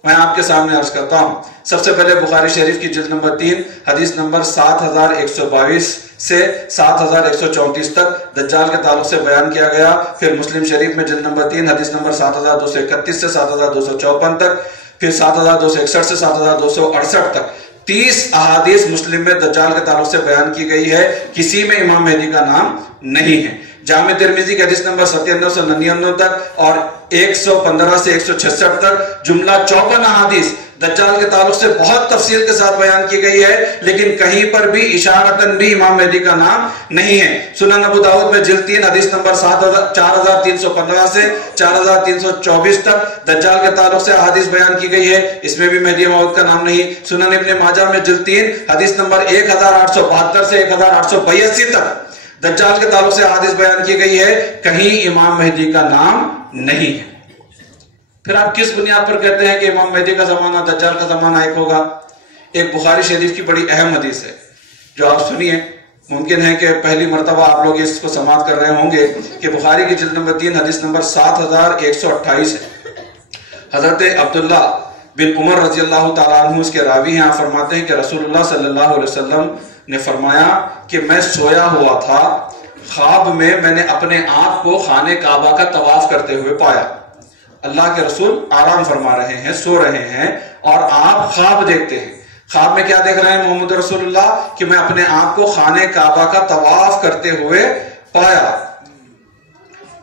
میں آپ کے سامنے عرض کرتا ہوں۔ سب سے پہلے بخاری شریف کی جلد نمبر 3 حدیث نمبر 7122 سے 7134 تک دجال کے تعلق سے بیان کیا گیا۔ پھر مسلم شریف میں جلد نمبر 3 حدیث نمبر 7231 سے 7254 تک، پھر 7261 سے 7268 تک 30 احادیث مسلم میں دجال کے تعلق سے بیان کی گئی ہے، کسی میں امام مہدی کا نام نہیں ہے۔ جامع ترمذی کے حدیث نمبر 97 سے 99 تک اور 115 سے 166 تک جملہ 54 احادیث دجال کے تعلق سے بہت تفصیل کے ساتھ بیان کی گئی ہے، لیکن کہیں پر بھی اشارتاً بھی امام مہدی کا نام نہیں ہے۔ سنن ابو داؤد میں جلد 3 حدیث نمبر 4315 سے 4324 تک دجال کے تعلق سے احادیث بیان کی گئی ہے، اس میں بھی مہدی موعود کا نام نہیں۔ سنن ابن ماجہ میں جلد 3 حدیث نمبر 1872 سے 1882 تک دجال کے تعلق سے احادیث بیان کی گئی ہے، کہیں امام مہدی کا نام نہیں ہے۔ پھر آپ کس بنیاد پر کہتے ہیں کہ امام مہدی کا زمانہ دجال کا زمانہ ایک ہوگا؟ ایک بخاری شریف کی بڑی اہم حدیث ہے جو آپ سنیے، ممکن ہے کہ پہلی مرتبہ آپ لوگ اس کو سماعت کر رہے ہوں گے کہ بخاری کی جلد نمبر 3 حدیث نمبر 7128 ہے۔ حضرت عبداللہ بن عمر رضی اللہ تعالیٰ عنہ اس کے راوی ہیں، آپ فرماتے ہیں کہ رسول اللہ صلی اللہ علیہ وسلم نے فرمایا کہ میں سویا ہوا تھا، خواب میں نے اپنے آپ کو خانہ کعبہ کا طواف کرتے ہوئے پایا۔ اللہ کے رسول آرام فرما رہے ہیں، سو رہے ہیں، اور آپ خواب دیکھتے ہیں۔ خواب میں کیا دیکھ رہے ہیں محمد رسول اللہ؟ کہ میں اپنے آپ کو خانہ کعبہ کا طواف کرتے ہوئے پایا،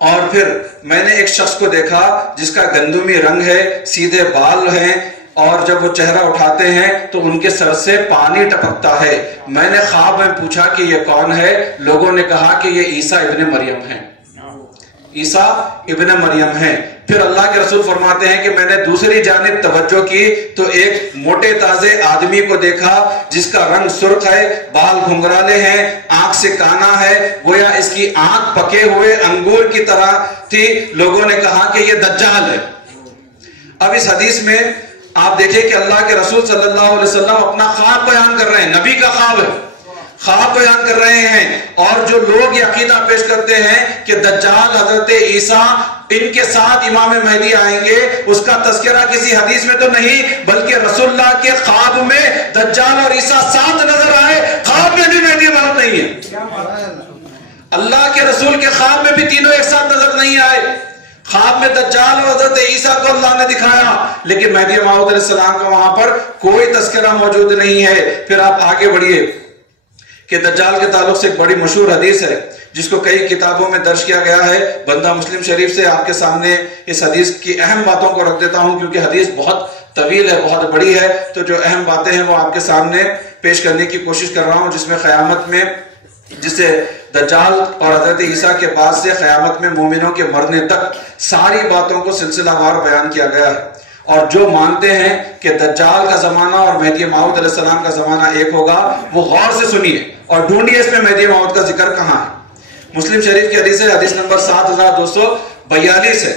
اور پھر میں نے ایک شخص کو دیکھا جس کا گندمی رنگ ہے، سیدھے بال ہیں، اور جب وہ چہرہ اٹھاتے ہیں تو ان کے سر سے پانی ٹپکتا ہے. میں نے خواب میں پوچھا کہ یہ کون ہے؟ لوگوں نے کہا کہ یہ عیسیٰ ابن مریم ہیں. عیسیٰ ابن مریم ہیں. پھر اللہ کے رسول فرماتے ہیں کہ میں نے دوسری جانب توجہ کی تو ایک موٹے تازے آدمی کو دیکھا جس کا رنگ سرخ ہے، بال گھنگرالے ہیں، آنکھ سے کانا ہے، گویا اس کی آنکھ پکے ہوئے انگور کی طرح تھی. لوگوں نے کہا کہ یہ دجال ہے. اب اس حدیث میں آپ دیکھیں کہ اللہ کے رسول صلی اللہ علیہ وسلم اپنا خواب بیان کر رہے ہیں. نبی کا خواب ہے، خواب بیان کر رہے ہیں. اور جو لوگ یہ عقیدہ پیش کرتے ہیں کہ دجال حضرت عیسیٰ ان کے ساتھ امام مہدی آئیں گے، اس کا تذکرہ کسی حدیث میں تو نہیں، بلکہ رسول اللہ کے خواب میں دجال اور عیسیٰ ساتھ نظر آئے. خواب میں بھی مہدی بات نہیں ہے. اللہ کے رسول کے خواب میں بھی تینوں ایک ساتھ نظر نہیں آئے. خواب میں دجال اور حضرت عیسیٰ کو اللہ نے دکھایا، لیکن مہدی موعود علیہ السلام کا وہاں پر کوئی تذکرہ موجود نہیں ہے. پھر آپ آگے بڑھیے کہ دجال کے تعلق سے ایک بڑی مشہور حدیث ہے جس کو کئی کتابوں میں درج کیا گیا ہے. بندہ مسلم شریف سے آپ کے سامنے اس حدیث کی اہم باتوں کو رکھ دیتا ہوں، کیونکہ حدیث بہت طویل ہے، بہت بڑی ہے. تو جو اہم باتیں ہیں وہ آپ کے سامنے پیش کرنے کی کوشش کر رہا ہوں، جس میں قیامت میں، جسے دجال اور حضرت عیسیٰ کے بعد سے قیامت میں مومنوں کے مرنے تک ساری باتوں کو سلسلہ وار بیان کیا گیا ہے. اور جو مانتے ہیں کہ دجال کا زمانہ اور مہدی موعود علیہ السلام کا زمانہ ایک ہوگا، وہ غور سے سنیے اور ڈھونڈیے اس میں مہدی موعود کا ذکر کہاں ہے. مسلم شریف کی حدیث ہے، حدیث نمبر 7242 ہے.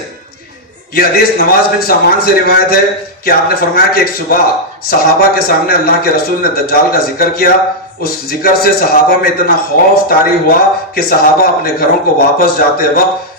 یہ حدیث نواز بن سامان سے روایت ہے کہ آپ نے فرمایا کہ ایک صبح صحابہ کے سامنے اللہ کے رسول نے دجال کا ذکر کیا. اس ذکر سے صحابہ میں اتنا خوف طاری ہوا کہ صحابہ اپنے گھروں کو واپس جاتے وقت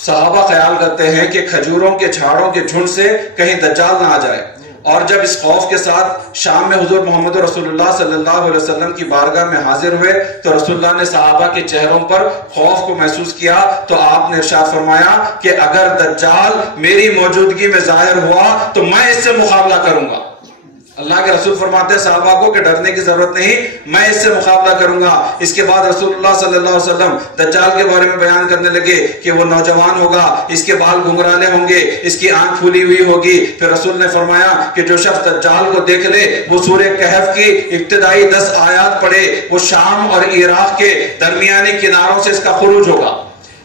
صحابہ خیال کرتے ہیں کہ کھجوروں کے جھاڑوں کے جھنڈ سے کہیں دجال نہ آ جائے. اور جب اس خوف کے ساتھ شام میں حضور محمد رسول اللہ صلی اللہ علیہ وسلم کی بارگاہ میں حاضر ہوئے تو رسول اللہ نے صحابہ کے چہروں پر خوف کو محسوس کیا. تو آپ نے ارشاد فرمایا کہ اگر دجال میری موجودگی میں ظاہر ہوا تو میں اس سے مقابلہ کروں گا. اللہ کے رسول فرماتے ہیں صحابہ کو کہ ڈرنے کی ضرورت نہیں، میں اس سے مقابلہ کروں گا. اس کے بعد رسول اللہ صلی اللہ علیہ وسلم دجال کے بارے میں بیان کرنے لگے کہ وہ نوجوان ہوگا، اس کے بال گھنگرالے ہوں گے، اس کی آنکھ پھولی ہوئی ہوگی. پھر رسول نے فرمایا کہ جو شخص دجال کو دیکھ لے وہ سورہ کہف کی ابتدائی 10 آیات پڑھے، وہ شام اور عراق کے درمیانی کناروں سے اس کا خروج ہوگا.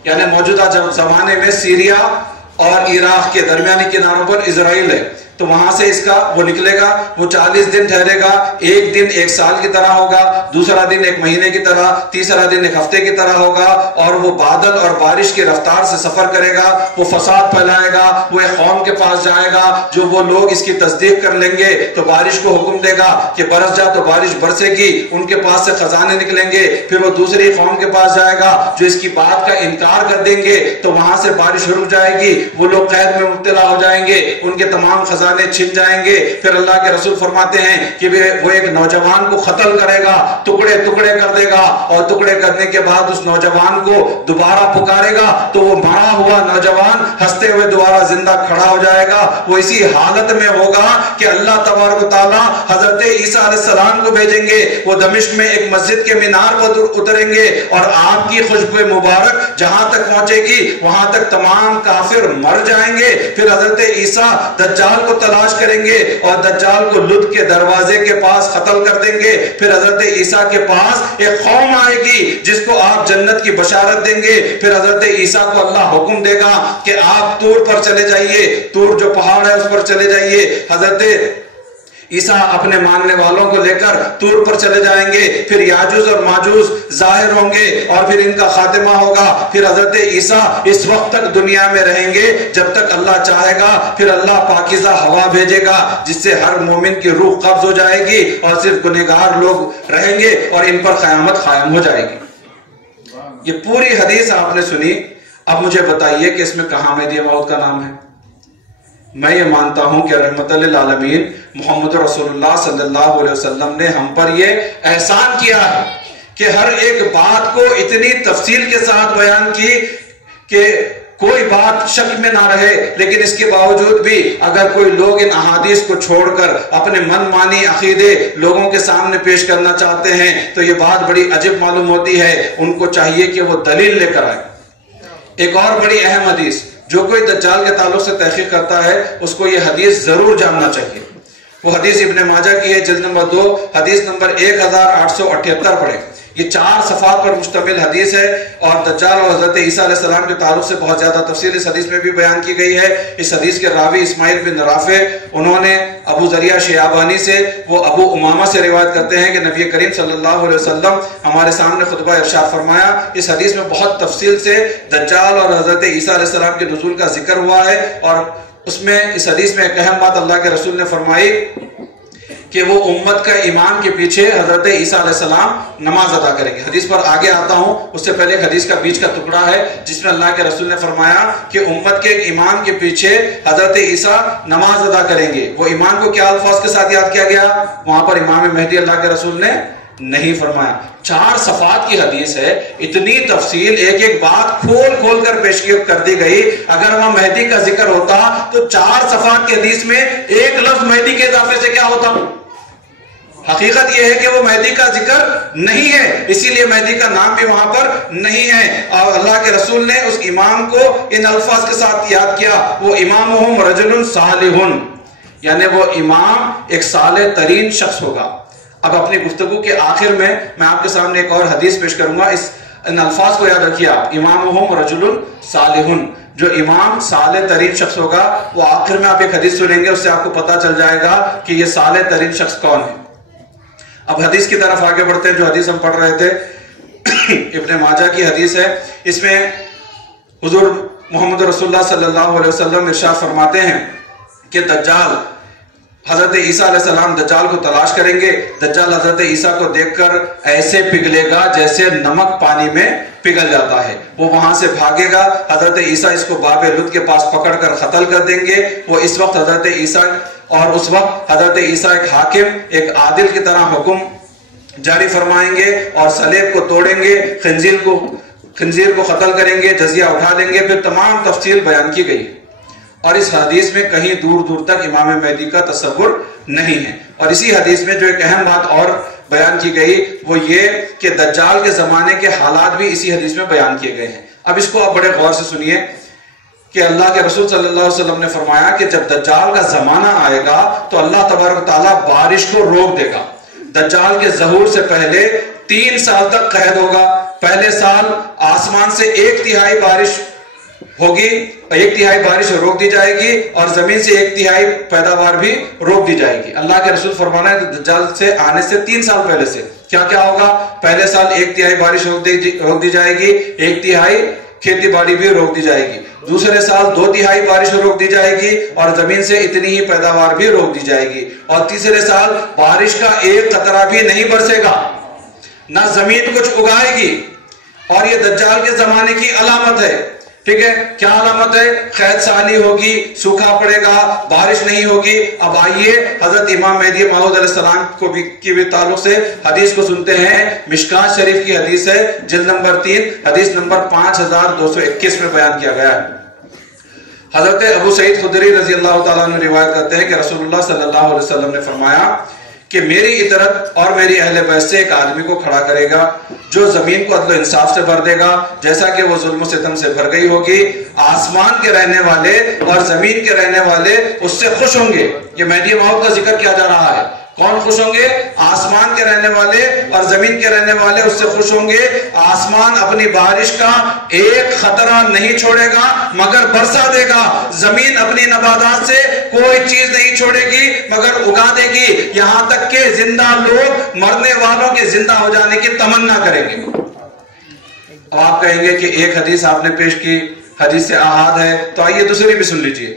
یعنی موجودہ زمانے میں سیریا اور عراق کے درمیانی کناروں پر اسرائیل ہے، تو وہاں سے اس کا وہ نکلے گا. وہ 40 دن ٹھہرے گا. ایک دن ایک سال کی طرح ہوگا، دوسرا دن ایک مہینے کی طرح، تیسرا دن ایک ہفتے کی طرح ہوگا. اور وہ بادل اور بارش کی رفتار سے سفر کرے گا. وہ فساد پھیلائے گا. وہ ایک قوم کے پاس جائے گا، جو وہ لوگ اس کی تصدیق کر لیں گے تو بارش کو حکم دے گا کہ برس جا، تو بارش برسے گی. ان کے پاس سے خزانے نکلیں گے. پھر وہ دوسری قوم کے پاس جائے گا جو اس کی بات کا انکار کر دیں گے، تو وہاں سے بارش رک جائے گی. وہ لوگ قید میں مبتلا ہو جائیں گے، ان کے تمام خزانے چھن جائیں گے. پھر اللہ کے رسول فرماتے ہیں کہ وہ ایک نوجوان کو قتل کرے گا، ٹکڑے ٹکڑے کر دے گا، اور ٹکڑے کرنے کے بعد اس نوجوان کو دوبارہ پکارے گا تو وہ مرا ہوا نوجوان ہنستے ہوئے دوبارہ زندہ کھڑا ہو جائے گا. وہ اسی حالت میں ہوگا کہ اللہ تبارک و تعالی حضرت عیسیٰ علیہ السلام کو بھیجیں گے. وہ دمشق میں ایک مسجد کے مینار پر اتریں گے اور آپ کی خوشبو مبارک جہاں تک پہنچے گی وہاں تک تمام کافر مر جائیں گے. پھر حضرت عیسیٰ دجال کو تلاش کریں گے اور دجال کو لد کے دروازے کے پاس قتل کر دیں گے. پھر حضرت عیسیٰ کے پاس ایک قوم آئے گی جس کو آپ جنت کی بشارت دیں گے. پھر حضرت عیسیٰ کو اللہ حکم دے گا کہ آپ طور پر چلے جائیے، طور جو پہاڑ ہے اس پر چلے جائیے. حضرت عیسیٰ اپنے ماننے والوں کو لے کر طور پر چلے جائیں گے. پھر یاجوج اور ماجوج ظاہر ہوں گے اور پھر ان کا خاتمہ ہوگا. پھر حضرت عیسیٰ اس وقت تک دنیا میں رہیں گے جب تک اللہ چاہے گا. پھر اللہ پاکیزہ ہوا بھیجے گا جس سے ہر مومن کی روح قبض ہو جائے گی اور صرف گنہگار لوگ رہیں گے اور ان پر قیامت قائم ہو جائے گی. یہ پوری حدیث آپ نے سنی. اب مجھے بتائیے کہ اس میں کہاں مہدی موعود کا نام ہے؟ میں یہ مانتا ہوں کہ رحمت للعالمین محمد رسول اللہ صلی اللہ علیہ وسلم نے ہم پر یہ احسان کیا ہے کہ ہر ایک بات کو اتنی تفصیل کے ساتھ بیان کی کہ کوئی بات شک میں نہ رہے. لیکن اس کے باوجود بھی اگر کوئی لوگ ان احادیث کو چھوڑ کر اپنے من مانی عقیدے لوگوں کے سامنے پیش کرنا چاہتے ہیں تو یہ بات بڑی عجب معلوم ہوتی ہے. ان کو چاہیے کہ وہ دلیل لے کر آئے. ایک اور بڑی اہم حدیث جو کوئی دجال کے تعلق سے تحقیق کرتا ہے اس کو یہ حدیث ضرور جاننا چاہیے. وہ حدیث ابن ماجہ کی ہے، جلد نمبر 2 حدیث نمبر 1878 پڑھیں. یہ 4 صفحات پر مشتمل حدیث ہے اور دجال اور حضرت عیسیٰ علیہ السلام کے تعلق سے بہت زیادہ تفصیل اس حدیث میں بھی بیان کی گئی ہے. اس حدیث کے راوی اسماعیل بن رافع، انہوں نے ابو ذریعہ شیابانی سے، وہ ابو امامہ سے روایت کرتے ہیں کہ نبی کریم صلی اللہ علیہ وسلم ہمارے سامنے خطبہ ارشاد فرمایا. اس حدیث میں بہت تفصیل سے دجال اور حضرت عیسیٰ علیہ السلام کے نزول کا ذکر ہوا ہے، اور اس میں اس حدیث میں ایک اہم بات اللہ کے رسول نے فرمائی کہ وہ امت کا امام کے پیچھے حضرت عیسیٰ علیہ السلام نماز ادا کریں گے. حدیث پر آگے آتا ہوں، اس سے پہلے ایک حدیث کا بیچ کا ٹکڑا ہے جس میں اللہ کے رسول نے فرمایا کہ امت کے ایک امام کے پیچھے حضرت عیسیٰ نماز ادا کریں گے. وہ امام کو کیا الفاظ کے ساتھ یاد کیا گیا؟ وہاں پر امام مہدی اللہ کے رسول نے نہیں فرمایا. 4 صفحات کی حدیث ہے، اتنی تفصیل، ایک ایک بات کھول کھول کر پیش کر دی گئی. اگر وہاں مہدی کا ذکر ہوتا تو 4 صفحات کی حدیث میں ایک لفظ مہدی کے اضافے سے کیا ہوتا؟ حقیقت یہ ہے کہ وہ مہدی کا ذکر نہیں ہے، اسی لیے مہدی کا نام بھی وہاں پر نہیں ہے. اور اللہ کے رسول نے اس امام کو ان الفاظ کے ساتھ یاد کیا، وہ امامہم رجل صالح، یعنی وہ امام ایک صالح ترین شخص ہوگا. اب اپنی گفتگو کے آخر میں آپ کے سامنے ایک اور حدیث پیش کروں گا. ان الفاظ کو یاد رکھیے آپ، امامہم رجل صالح، جو امام صالح ترین شخص ہوگا. وہ آخر میں آپ ایک حدیث سنیں گے، اس سے آپ کو پتا چل جائے گا کہ یہ صالح ترین شخص کون ہے. اب حدیث کی طرف آگے بڑھتے ہیں. جو حدیث ہم پڑھ رہے تھے ابن ماجہ کی حدیث ہے. اس میں حضور محمد رسول اللہ صلی اللہ علیہ وسلم ارشاد فرماتے ہیں کہ دجال، حضرت عیسیٰ علیہ السلام دجال کو تلاش کریں گے. دجال حضرت عیسیٰ کو دیکھ کر ایسے پگھلے گا جیسے نمک پانی میں پگھل جاتا ہے. وہ وہاں سے بھاگے گا. حضرت عیسیٰ اس کو باب لد کے پاس پکڑ کر قتل کر دیں گے. وہ اس وقت حضرت عیسیٰ اور اس وقت حضرت عیسیٰ ایک حاکم، ایک عادل کی طرح حکم جاری فرمائیں گے اور صلیب کو توڑیں گے، خنزیر کو قتل کریں گے، جزیہ اٹھا لیں گے. پھر تمام تفصیل بیان کی گئی. اور اس حدیث میں کہیں دور دور تک امام مہدی کا تصور نہیں ہے. اور اسی حدیث میں جو ایک اہم بات اور بیان کی گئی وہ یہ کہ دجال کے زمانے کے حالات بھی اسی حدیث میں بیان کیے گئے ہیں. اب اس کو آپ بڑے غور سے سنیے کہ اللہ کے رسول صلی اللہ علیہ وسلم نے فرمایا کہ جب دجال کا زمانہ آئے گا تو اللہ تبارک و تعالیٰ بارش کو روک دے گا. دجال کے ظہور سے پہلے 3 سال تک قحط ہوگا. پہلے سال آسمان سے 1/3 بارش ہوگی، 1/3 بارش روک دی جائے گی اور زمین سے 1/3 پیداوار بھی روک دی جائے گی. اللہ کے رسول فرمانا ہے دجال سے آنے سے 3 سال پہلے سے کیا کیا ہوگا؟ پہلے سال 1/3 بارش روک دی جائے گی، 1/3 کھیتی باڑی بھی روک دی جائے گی. دوسرے سال 2/3 بارش روک دی جائے گی اور زمین سے اتنی ہی پیداوار بھی روک دی جائے گی. اور تیسرے سال بارش کا ایک قطرہ بھی نہیں برسے گا، نہ زمین کچھ اگائے گی. اور یہ دجال کے زمانے کی علامت ہے. ٹھیک ہے، کیا علامت ہے؟ قحط سالی ہوگی، سوکھا پڑے گا، بارش نہیں ہوگی. اب آئیے حضرت امام مہدی موعود علیہ السلام کی بھی تعلق سے حدیث کو سنتے ہیں. مشکات شریف کی حدیث ہے، جلد نمبر 3 حدیث نمبر 5221 میں بیان کیا گیا ہے. حضرت ابو سعید خدری رضی اللہ تعالیٰ عنہ روایت کرتے ہیں کہ رسول اللہ صلی اللہ علیہ وسلم نے فرمایا کہ میری اطرت اور میری اہل بیت سے ایک آدمی کو کھڑا کرے گا جو زمین کو عدل و انصاف سے بھر دے گا جیسا کہ وہ ظلم و ستم سے بھر گئی ہوگی. آسمان کے رہنے والے اور زمین کے رہنے والے اس سے خوش ہوں گے. یہ مہدی موعود کا ذکر کیا جا رہا ہے. کون خوش ہوں گے؟ آسمان کے رہنے والے اور زمین کے رہنے والے اس سے خوش ہوں گے. آسمان اپنی بارش کا ایک خطرہ نہیں چھوڑے گا مگر برسا دے گا. زمین اپنی نباتات سے کوئی چیز نہیں چھوڑے گی مگر اگا دے گی، یہاں تک کہ زندہ لوگ مرنے والوں کے زندہ ہو جانے کی تمنا کریں گے. اب آپ کہیں گے کہ ایک حدیث آپ نے پیش کی، حدیث سے احاد ہے، تو آئیے دوسری بھی سن لیجئے.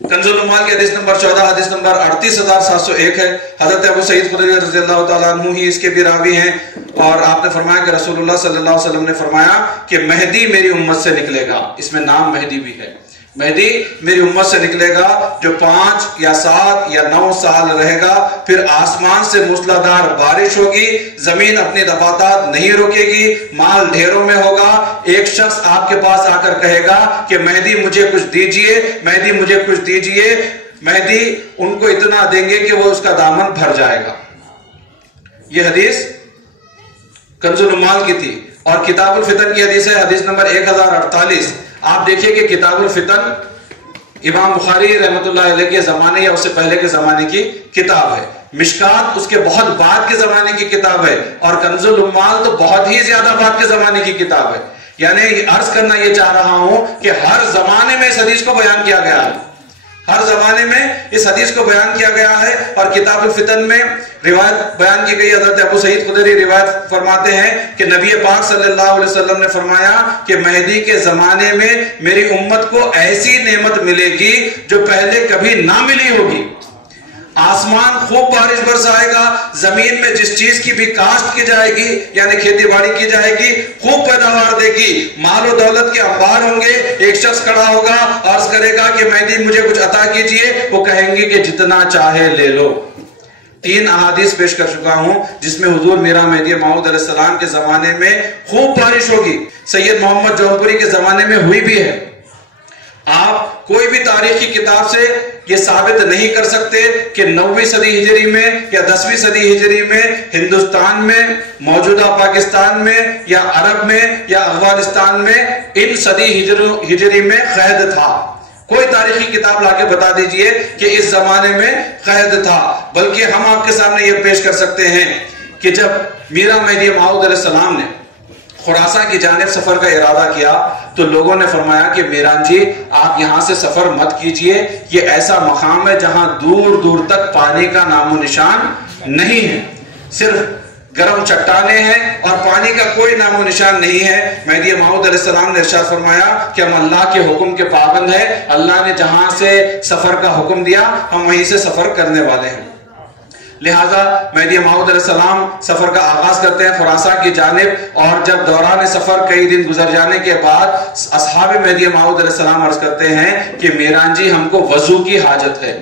کنز الاموال کی حدیث نمبر 14 حدیث نمبر 38701 ہے. حضرت ابو سعید خدری رضی اللہ تعالیٰ عنہ ہی اس کے بھی راوی ہیں اور آپ نے فرمایا کہ رسول اللہ صلی اللہ علیہ وسلم نے فرمایا کہ مہدی میری امت سے نکلے گا. اس میں نام مہدی بھی ہے. مہدی میری امت سے نکلے گا جو 5 یا 7 یا 9 سال رہے گا. پھر آسمان سے موسلادھار بارش ہوگی، زمین اپنی نباتات نہیں روکے گی، مال ڈھیروں میں ہوگا. ایک شخص آپ کے پاس آ کر کہے گا کہ مہدی مجھے کچھ دیجئے، مہدی مجھے کچھ دیجئے. مہدی ان کو اتنا دیں گے کہ وہ اس کا دامن بھر جائے گا. یہ حدیث کنز الاموال کی تھی اور کتاب الفتن کی حدیث ہے، حدیث نمبر 1048. آپ دیکھیے کہ کتاب الفتن امام بخاری رحمت اللہ علیہ کے زمانے یا اس سے پہلے کے زمانے کی کتاب ہے. مشکات اس کے بہت بعد کے زمانے کی کتاب ہے، اور کنز الاموال تو بہت ہی زیادہ بعد کے زمانے کی کتاب ہے. یعنی عرض کرنا یہ چاہ رہا ہوں کہ ہر زمانے میں اس حدیث کو بیان کیا گیا ہے، ہر زمانے میں اس حدیث کو بیان کیا گیا ہے. اور کتاب الفتن میں روایت بیان کی گئی، حضرت ابو سعید خدری روایت فرماتے ہیں کہ نبی پاک صلی اللہ علیہ وسلم نے فرمایا کہ مہدی کے زمانے میں میری امت کو ایسی نعمت ملے گی جو پہلے کبھی نہ ملی ہوگی. آسمان خوب بارش برسائے گا، زمین میں جس چیز کی بھی کاشت کی جائے گی یعنی کھیتی باڑی کی جائے گی خوب پیداوار دے گی، مال و دولت کے انبار ہوں گے. ایک شخص کھڑا ہوگا، عرض کرے گا کہ مہدی مجھے کچھ عطا کیجئے، وہ کہیں گے کہ جتنا چاہے لے لو. 3 احادیث پیش کر چکا ہوں جس میں حضور میرا مہدی موعود علیہ السلام کے زمانے میں خوب بارش ہوگی. سید محمد جونپوری کے زمانے میں ہوئی بھی ہے. آپ کوئی بھی تاریخ کی کتاب سے یہ ثابت نہیں کر سکتے کہ 9ویں صدی ہجری میں یا 10ویں صدی ہجری میں ہندوستان میں، موجودہ پاکستان میں یا عرب میں یا افغانستان میں ان صدی ہجری میں قید تھا. کوئی تاریخی کتاب لا کے بتا دیجئے کہ اس زمانے میں قید تھا. بلکہ ہم آپ کے سامنے یہ پیش کر سکتے ہیں کہ جب میرا مہدی موعود علیہ السلام نے خراسان کی جانب سفر کا ارادہ کیا تو لوگوں نے فرمایا کہ میران جی آپ یہاں سے سفر مت کیجئے، یہ ایسا مقام ہے جہاں دور دور تک پانی کا نام و نشان نہیں ہے، صرف گرم چٹانیں ہیں اور پانی کا کوئی نام و نشان نہیں ہے. مہدی موعود علیہ السلام نے ارشاد فرمایا کہ ہم اللہ کے حکم کے پابند ہیں، اللہ نے جہاں سے سفر کا حکم دیا ہم وہیں سے سفر کرنے والے ہیں. لہٰذا مہدی موعود علیہ السلام سفر کا آغاز کرتے ہیں خراسان کی جانب. اور جب دوران سفر کئی دن گزر جانے کے بعد اصحاب مہدی موعود علیہ السلام عرض کرتے ہیں کہ میران جی ہم کو وضو کی حاجت ہے.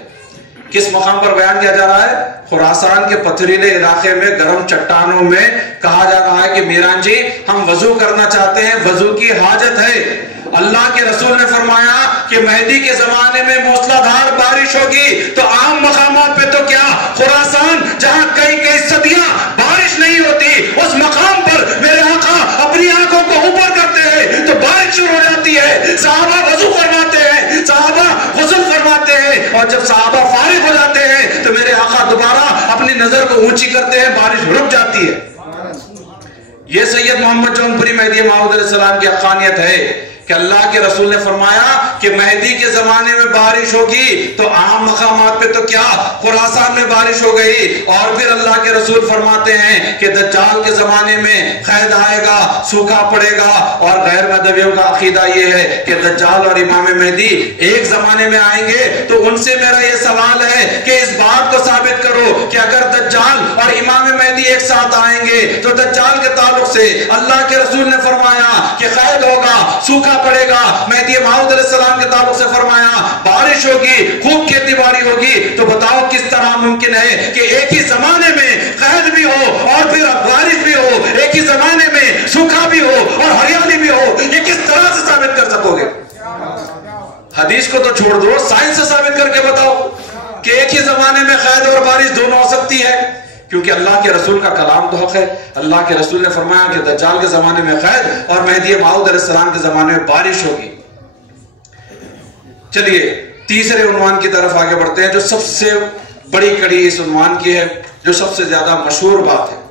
کس مقام پر بیان کیا جا رہا ہے؟ خراسان کے پتھریلے علاقے میں گرم چٹانوں میں کہا جا رہا ہے کہ میران جی ہم وضو کرنا چاہتے ہیں، وضو کی حاجت ہے. اللہ کے رسول نے فرمایا کہ مہدی کے زمانے میں موسلادھار بارش ہوگی تو عام مقامات پہ تو کیا، خراسان جہاں کئی کئی صدیاں بارش نہیں ہوتی اس مقام پر میرے آقا اپنی آنکھوں کو اوپر کرتے ہیں تو بارش شروع ہو جاتی ہے. صحابہ وضو فرماتے ہیں، صحابہ غسل فرماتے ہیں، اور جب صحابہ فارغ ہو جاتے ہیں تو میرے آقا دوبارہ اپنی نظر کو اونچی کرتے ہیں، بارش رک جاتی ہے. یہ سید محمد جونپوری مہدی موعود علیہ السلام کی حقانیت ہے کہ اللہ کے رسول نے فرمایا کہ مہدی کے زمانے میں بارش ہوگی تو عام مقامات پہ تو کیا، خراسان میں بارش ہو گئی. اور پھر اللہ کے رسول فرماتے ہیں کہ دجال کے زمانے میں قحط آئے گا، سوکھا پڑے گا. اور غیر مذہبیوں کا عقیدہ یہ ہے کہ دجال اور امام مہدی ایک زمانے میں آئیں گے. تو ان سے میرا یہ سوال ہے کہ اس بات کو ثابت کرو کہ اگر دجال اور امام مہدی ایک ساتھ آئیں گے تو دجال کے تعلق سے اللہ کے رسول نے فرمایا کہ قحط ہوگا، سوکھا پڑے گا. مہدی موعود علیہ السلام کے تعلق سے فرمایا بارش ہوگی، خوب کھیتی باڑی ہوگی. تو بتاؤ کس طرح ممکن ہے کہ ایک ہی زمانے میں قحط بھی ہو اور پھر بارش بھی ہو، ایک ہی زمانے میں سوکھا بھی ہو اور ہریالی بھی ہو؟ یہ کس طرح سے ثابت کر سکو گے؟ حدیث کو تو چھوڑ دو، سائنس سے ثابت کر کے بتاؤ کہ ایک ہی زمانے میں قحط اور بارش دونوں ہو سکتی ہے. کیونکہ اللہ کے رسول کا کلام تو حق ہے. اللہ کے رسول نے فرمایا کہ دجال کے زمانے میں قحط اور مہدی موعود علیہ السلام کے زمانے میں بارش ہوگی. چلیے تیسرے عنوان کی طرف آگے بڑھتے ہیں جو سب سے بڑی کڑی اس عنوان کی ہے، جو سب سے زیادہ مشہور بات ہے،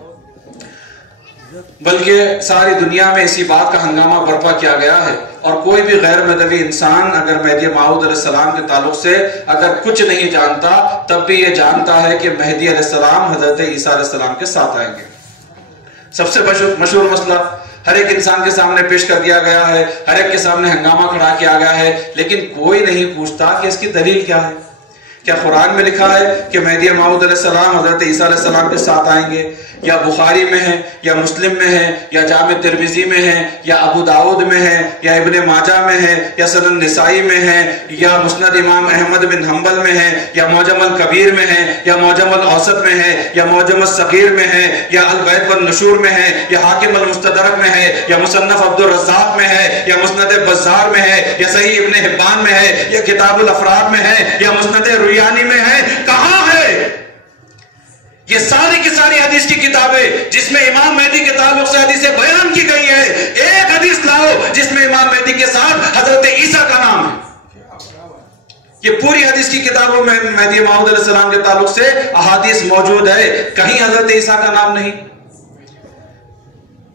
بلکہ ساری دنیا میں اسی بات کا ہنگامہ برپا کیا گیا ہے. اور کوئی بھی غیر مذہبی انسان اگر مہدی موعود علیہ السلام کے تعلق سے اگر کچھ نہیں جانتا تب بھی یہ جانتا ہے کہ مہدی علیہ السلام حضرت عیسیٰ علیہ السلام کے ساتھ آئیں گے. سب سے مشہور مسئلہ ہر ایک انسان کے سامنے پیش کر دیا گیا ہے، ہر ایک کے سامنے ہنگامہ کھڑا کیا گیا ہے، لیکن کوئی نہیں پوچھتا کہ اس کی دلیل کیا ہے. کیا قرآن میں لکھا ہے کہ مہدی موعود علیہ السلام حضرت عیسیٰ علیہ السلام کے ساتھ آئیں گے، یا بخاری میں ہے یا مسلم میں ہے یا جامع ترمذی میں ہے یا ابو داؤد میں ہے یا ابن ماجہ میں ہے یا سنن نسائی میں ہے یا مسند امام احمد بن حنبل میں ہے یا معجم الکبیر میں ہے یا معجم الاوسط میں ہے یا معجم الصغیر میں ہے یا البیت والنشور میں ہے یا حاکم المستدرک میں ہے یا مصنف عبد الرزاق میں ہے یا مسند بزار میں ہے یا صحیح ابن حبان میں ہے یا کتاب الافراد میں ہے یا مسند رویانی میں ہے؟ کہاں ہے؟ یہ ساری کی ساری حدیث کی کتابیں جس میں امام مہدی کے تعلق سے حدیثیں بیان کی گئی ہے، ایک حدیث لاؤ جس میں امام مہدی کے ساتھ حضرت عیسیٰ کا نام ہے۔ یہ پوری حدیث کی کتابوں میں مہدی موعود علیہ السلام کے تعلق سے احادیث موجود ہے، کہیں حضرت عیسیٰ کا نام نہیں۔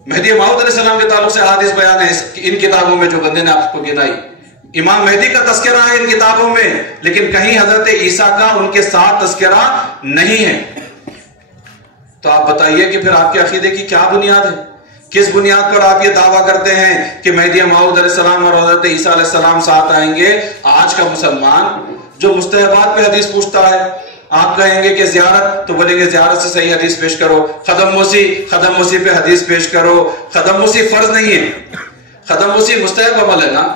مہدی موعود علیہ السلام کے تعلق سے احادیث بیان ہے ان کتابوں میں جو بندے نے آپ کو گنائی۔ امام مہدی کا تذکرہ ہے ان کتابوں میں، لیکن کہیں حضرت عیسیٰ کا ان کے ساتھ تذکرہ نہیں ہے۔ تو آپ بتائیے کہ پھر آپ کے عقیدے کی کیا بنیاد ہے؟ کس بنیاد پر آپ یہ دعویٰ کرتے ہیں کہ مہدی موعود علیہ السلام اور حضرت عیسیٰ علیہ السلام ساتھ آئیں گے؟ آج کا مسلمان جو مستحبات پہ حدیث پوچھتا ہے، آپ کہیں گے کہ زیارت، تو بولیں گے زیارت سے صحیح حدیث پیش کرو، ختم موسی پہ حدیث پیش کرو۔ ختم موسی فرض نہیں ہے، ختم موسی مستحب عمل ہے نا۔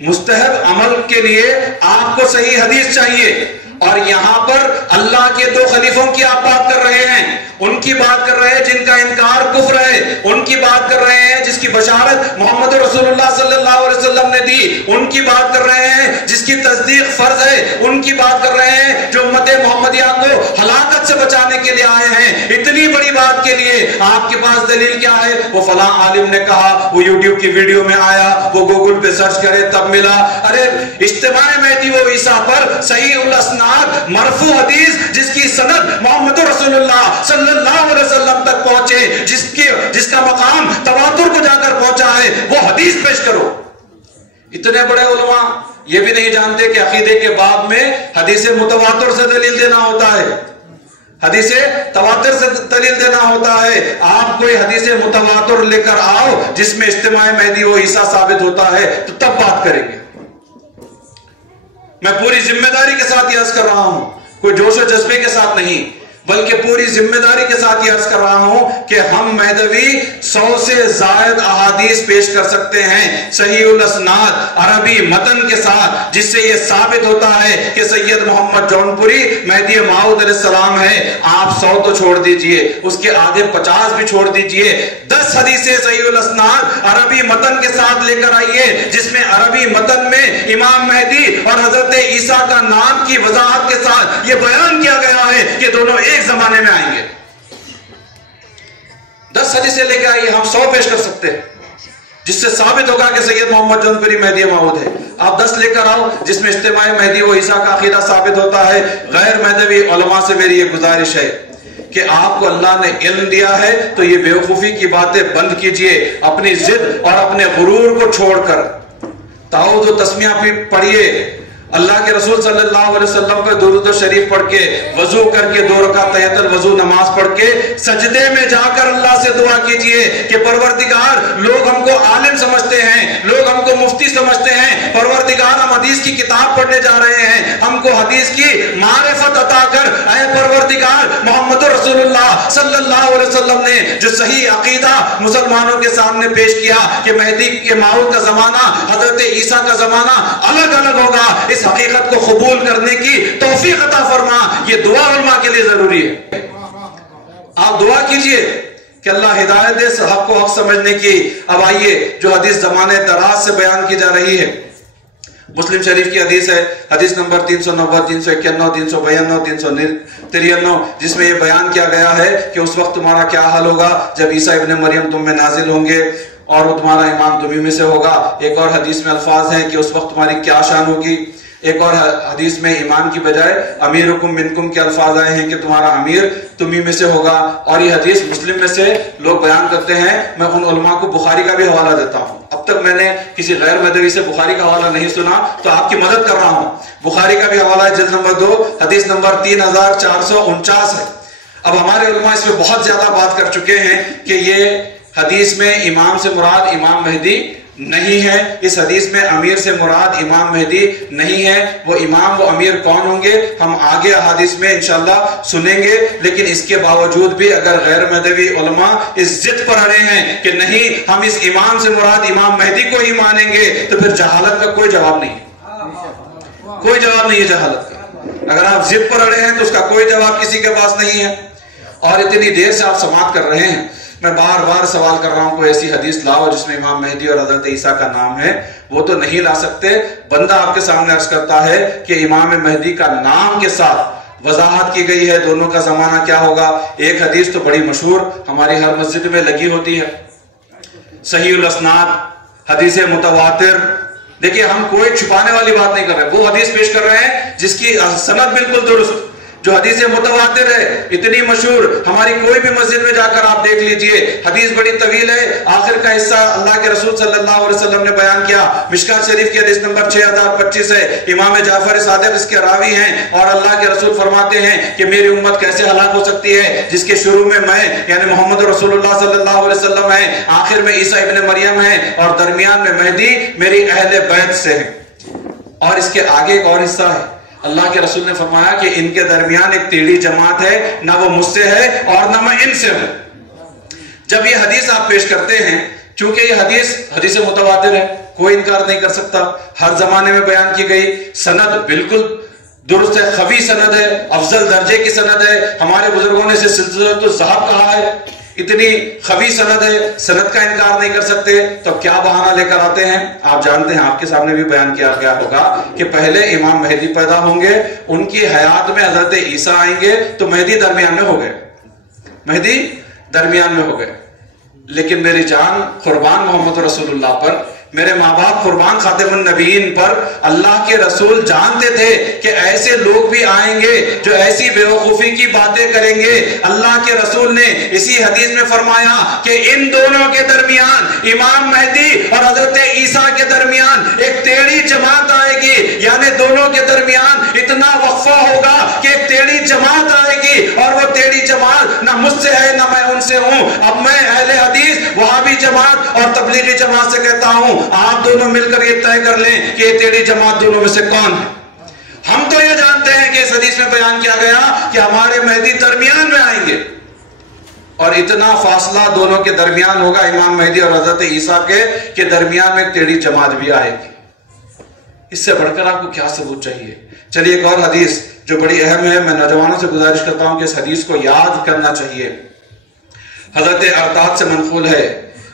مستحب عمل کے لیے آپ کو صحیح حدیث چاہیے، اور یہاں پر اللہ کے دو خلیفوں کی آپ بات کر رہے ہیں، ان کی بات کر رہے ہیں جن کا انکار کفر ہے، ان کی بات کر رہے ہیں جس کی بشارت محمد رسول اللہ صلی اللہ علیہ وسلم نے دی، ان کی بات کر رہے ہیں جس کی تصدیق فرض ہے، ان کی بات کر رہے ہیں جو امت محمدیہ کو ہلاکت سے بچانے کے لیے آئے ہیں۔ اتنی بڑی بات کے لیے آپ کے پاس دلیل کیا ہے؟ وہ فلاں عالم نے کہا، وہ یوٹیوب کی ویڈیو میں آیا، وہ گوگل پہ سرچ کرے تب ملا۔ ارے اجتماع مہدی و عیسیٰ پر صحیح الاسناد مرفوع حدیث جس کی سند محمد رسول اللہ صلی اللہ علیہ وسلم تک پہنچے، جس کا مقام تواتر کو جا کر پہنچا ہے، وہ حدیث پیش کرو۔ اتنے بڑے علماء یہ بھی نہیں جانتے کہ عقیدے کے باب میں حدیث متواتر سے دلیل دینا ہوتا ہے، حدیث تواتر سے دلیل دینا ہوتا ہے۔ آپ کوئی حدیث متواتر لے کر آؤ جس میں اجتماع مہدی و عیسیٰ ثابت ہوتا ہے، تو تب بات کریں گے۔ میں پوری ذمہ داری کے ساتھ یہ عرض کر رہا ہوں، کوئی جوش و جذبے کے ساتھ نہیں، بلکہ پوری ذمہ داری کے ساتھ یہ عرض کر رہا ہوں کہ ہم مہدوی 100 سے زائد احادیث پیش کر سکتے ہیں صحیح الاسناد عربی متن کے ساتھ، جس سے یہ ثابت ہوتا ہے کہ سید محمد جونپوری مہدی موعود علیہ السلام ہے۔ آپ 100 تو چھوڑ دیجئے، اس کے آگے 50 بھی چھوڑ دیجئے، 10 حدیثیں صحیح الاسناد عربی متن کے ساتھ لے کر آئیے جس میں عربی متن میں امام مہدی اور حضرت عیسیٰ کا نام کی وضاحت کے ساتھ یہ بیان کیا گیا ہے کہ دونوں ایک زمانے میں آئیں گے۔ 10 حدیثیں لے کے آئیے، ہم 100 پیش کر سکتے ہیں جس سے ثابت ہوگا کہ سید محمد جونپوری مہدی موعود ہے۔ آپ 10 لے کر آؤ جس میں اجتماع مہدی و عیسیٰ کا عقیدہ ثابت ہوتا ہے۔ غیر مہدوی علماء سے میری یہ گزارش ہے کہ آپ کو اللہ نے علم دیا ہے تو یہ بیوقوفی کی باتیں بند کیجئے، اپنی ضد اور اپنے غرور کو چھوڑ کر تعوذ و تسمیہ پڑھیے، اللہ کے رسول صلی اللہ علیہ وسلم پر درود و شریف پڑھ کے وضو کر کے 2 رکعت تحیۃ الوضو نماز پڑھ کے سجدے میں جا کر اللہ سے دعا کیجئے کہ پروردگار، لوگ ہم کو عالم سمجھتے ہیں، لوگ ہم کو مفتی سمجھتے ہیں، پروردگار ہم حدیث کی کتاب پڑھنے جا رہے ہیں، ہم کو حدیث کی معرفت عطا کر، اے پروردگار محمد رسول اللہ صلی اللہ علیہ وسلم نے جو صحیح عقیدہ مسلمانوں کے سامنے پیش کیا کہ مہدی کے موعود کا زمانہ حضرت عیسیٰ کا زمانہ الگ الگ ہوگا، اس حقیقت کو قبول کرنے کی توفیق عطا فرما۔ یہ دعا علماء کے لیے ضروری ہے، آپ دعا کیجئے کہ اللہ ہدایت دے حق کو حق سمجھنے کی۔ اب آئیے جو حدیث زمانے دراز سے بیان کی جا رہی ہے، مسلم شریف کی حدیث ہے، حدیث نمبر 390 391 392 393، جس میں یہ بیان کیا گیا ہے کہ اس وقت تمہارا کیا حال ہوگا جب عیسیٰ ابن مریم تم میں نازل ہوں گے اور وہ تمہارا امام تمہیں میں سے ہوگا۔ ایک اور حدیث میں الفاظ ہیں کہ اس وقت تمہاری کیا شان ہوگی۔ ایک اور حدیث میں امام کی بجائے امیرکم منکم کے الفاظ آئے ہیں کہ تمہارا امیر تمہیں میں سے ہوگا، اور یہ حدیث مسلم میں سے لوگ بیان کرتے ہیں۔ میں ان علماء کو بخاری کا بھی حوالہ دیتا ہوں، اب تک میں نے کسی غیر مدوی سے بخاری کا حوالہ نہیں سنا تو آپ کی مدد کر رہا ہوں۔ بخاری کا بھی حوالہ ہے، جلد نمبر 2 حدیث نمبر 3449 ہے۔ اب ہمارے علماء اس میں بہت زیادہ بات کر چکے ہیں کہ یہ حدیث میں امام سے مراد امام مہدی نہیں ہے، اس حدیث میں امیر سے مراد امام مہدی نہیں ہے۔ وہ امام و امیر کون ہوں گے ہم آگے احادیث میں انشاءاللہ سنیں گے، لیکن اس کے باوجود بھی اگر غیر مذہبی علماء اس ضد پر اڑے ہیں کہ نہیں ہم اس امام سے مراد امام مہدی کو ہی مانیں گے، تو پھر جہالت کا کوئی جواب نہیں ہے، کوئی جواب نہیں ہے جہالت کا۔ اگر آپ ضد پر اڑے ہیں تو اس کا کوئی جواب کسی کے پاس نہیں ہے، اور اتنی دیر سے آپ سماعت کر رہے ہیں۔ میں بار بار سوال کر رہا ہوں کوئی ایسی حدیث لاؤ جس میں امام مہدی اور حضرت عیسیٰ کا نام ہے، وہ تو نہیں لا سکتے۔ بندہ آپ کے سامنے عرض کرتا ہے کہ امام مہدی کا نام کے ساتھ وضاحت کی گئی ہے دونوں کا زمانہ کیا ہوگا۔ ایک حدیث تو بڑی مشہور ہماری ہر مسجد میں لگی ہوتی ہے، صحیح الاسناد، حدیث متواتر۔ دیکھیے ہم کوئی چھپانے والی بات نہیں کر رہے، وہ حدیث پیش کر رہے ہیں جس کی سند بالکل درست، جو حدیث متواتر ہے، اتنی مشہور، ہماری کوئی بھی مسجد میں جا کر آپ دیکھ لیجئے، حدیث بڑی طویل ہے، آخر کا حصہ اللہ کے رسول صلی اللہ علیہ وسلم نے بیان کیا۔ مشکات شریف کی حدیث نمبر 6025 ہے، امام جعفر صادق اس کے راوی ہیں، اور اللہ کے رسول فرماتے ہیں کہ میری امت کیسے ہلاک ہو سکتی ہے جس کے شروع میں یعنی محمد رسول اللہ صلی اللہ علیہ وسلم ہیں، آخر میں عیسیٰ ابن مریم ہیں، اور درمیان میں مہدی میری اہل بیت سے ہیں۔ اور اس کے آگے ایک اور حصہ ہے، اللہ کے رسول نے فرمایا کہ ان کے درمیان ایک ٹیڑھی جماعت ہے، نہ وہ مجھ سے ہے اور نہ میں ان سے ہوں۔ جب یہ حدیث آپ پیش کرتے ہیں، چونکہ یہ حدیث متواتر ہے، کوئی انکار نہیں کر سکتا، ہر زمانے میں بیان کی گئی، سند بالکل درست ہے، قوی سند ہے، افضل درجے کی سند ہے، ہمارے بزرگوں نے اسے سلسلۃ الذہب کہا ہے، اتنی قوی سند ہے، سند کا انکار نہیں کر سکتے، تو کیا بہانہ لے کر آتے ہیں؟ آپ جانتے ہیں، آپ کے سامنے بھی بیان کیا گیا ہوگا کہ پہلے امام مہدی پیدا ہوں گے، ان کی حیات میں حضرت عیسیٰ آئیں گے، تو مہدی درمیان میں ہو گئے، مہدی درمیان میں ہو گئے۔ لیکن میری جان قربان محمد رسول اللہ پر، میرے ماں باپ قربان خاتم النبیین پر، اللہ کے رسول جانتے تھے کہ ایسے لوگ بھی آئیں گے جو ایسی بیوقوفی کی باتیں کریں گے۔ اللہ کے رسول نے اسی حدیث میں فرمایا کہ ان دونوں کے درمیان، امام مہدی اور حضرت عیسیٰ کے درمیان ایک ٹیڑھی جماعت آئے گی، یعنی دونوں کے درمیان اتنا وقفہ ہوگا کہ ایک ٹیڑھی جماعت آئے گی، اور وہ ٹیڑھی جماعت نہ مجھ سے ہے نہ میں ان سے ہوں۔ اب میں اہل حدیث وہابی جماعت اور تبلیغی جماعت سے کہتا ہوں، آپ دونوں مل کر یہ طے کر لیں کہ یہ تیری جماعت دونوں میں سے کون ہے۔ ہم تو یہ جانتے ہیں کہ اس حدیث میں بیان کیا گیا کہ ہمارے مہدی درمیان میں آئیں گے، اور اتنا فاصلہ دونوں کے درمیان ہوگا، امام مہدی اور حضرت عیسیٰ کے درمیان میں ایک ٹیڑھی جماعت بھی آئے گی۔ اس سے بڑھ کر آپ کو کیا ثبوت چاہیے؟ چلیے ایک اور حدیث جو بڑی اہم ہے، میں نوجوانوں سے گزارش کرتا ہوں کہ اس حدیث کو یاد کرنا چاہیے، حضرت ارطاد سے منقول ہے،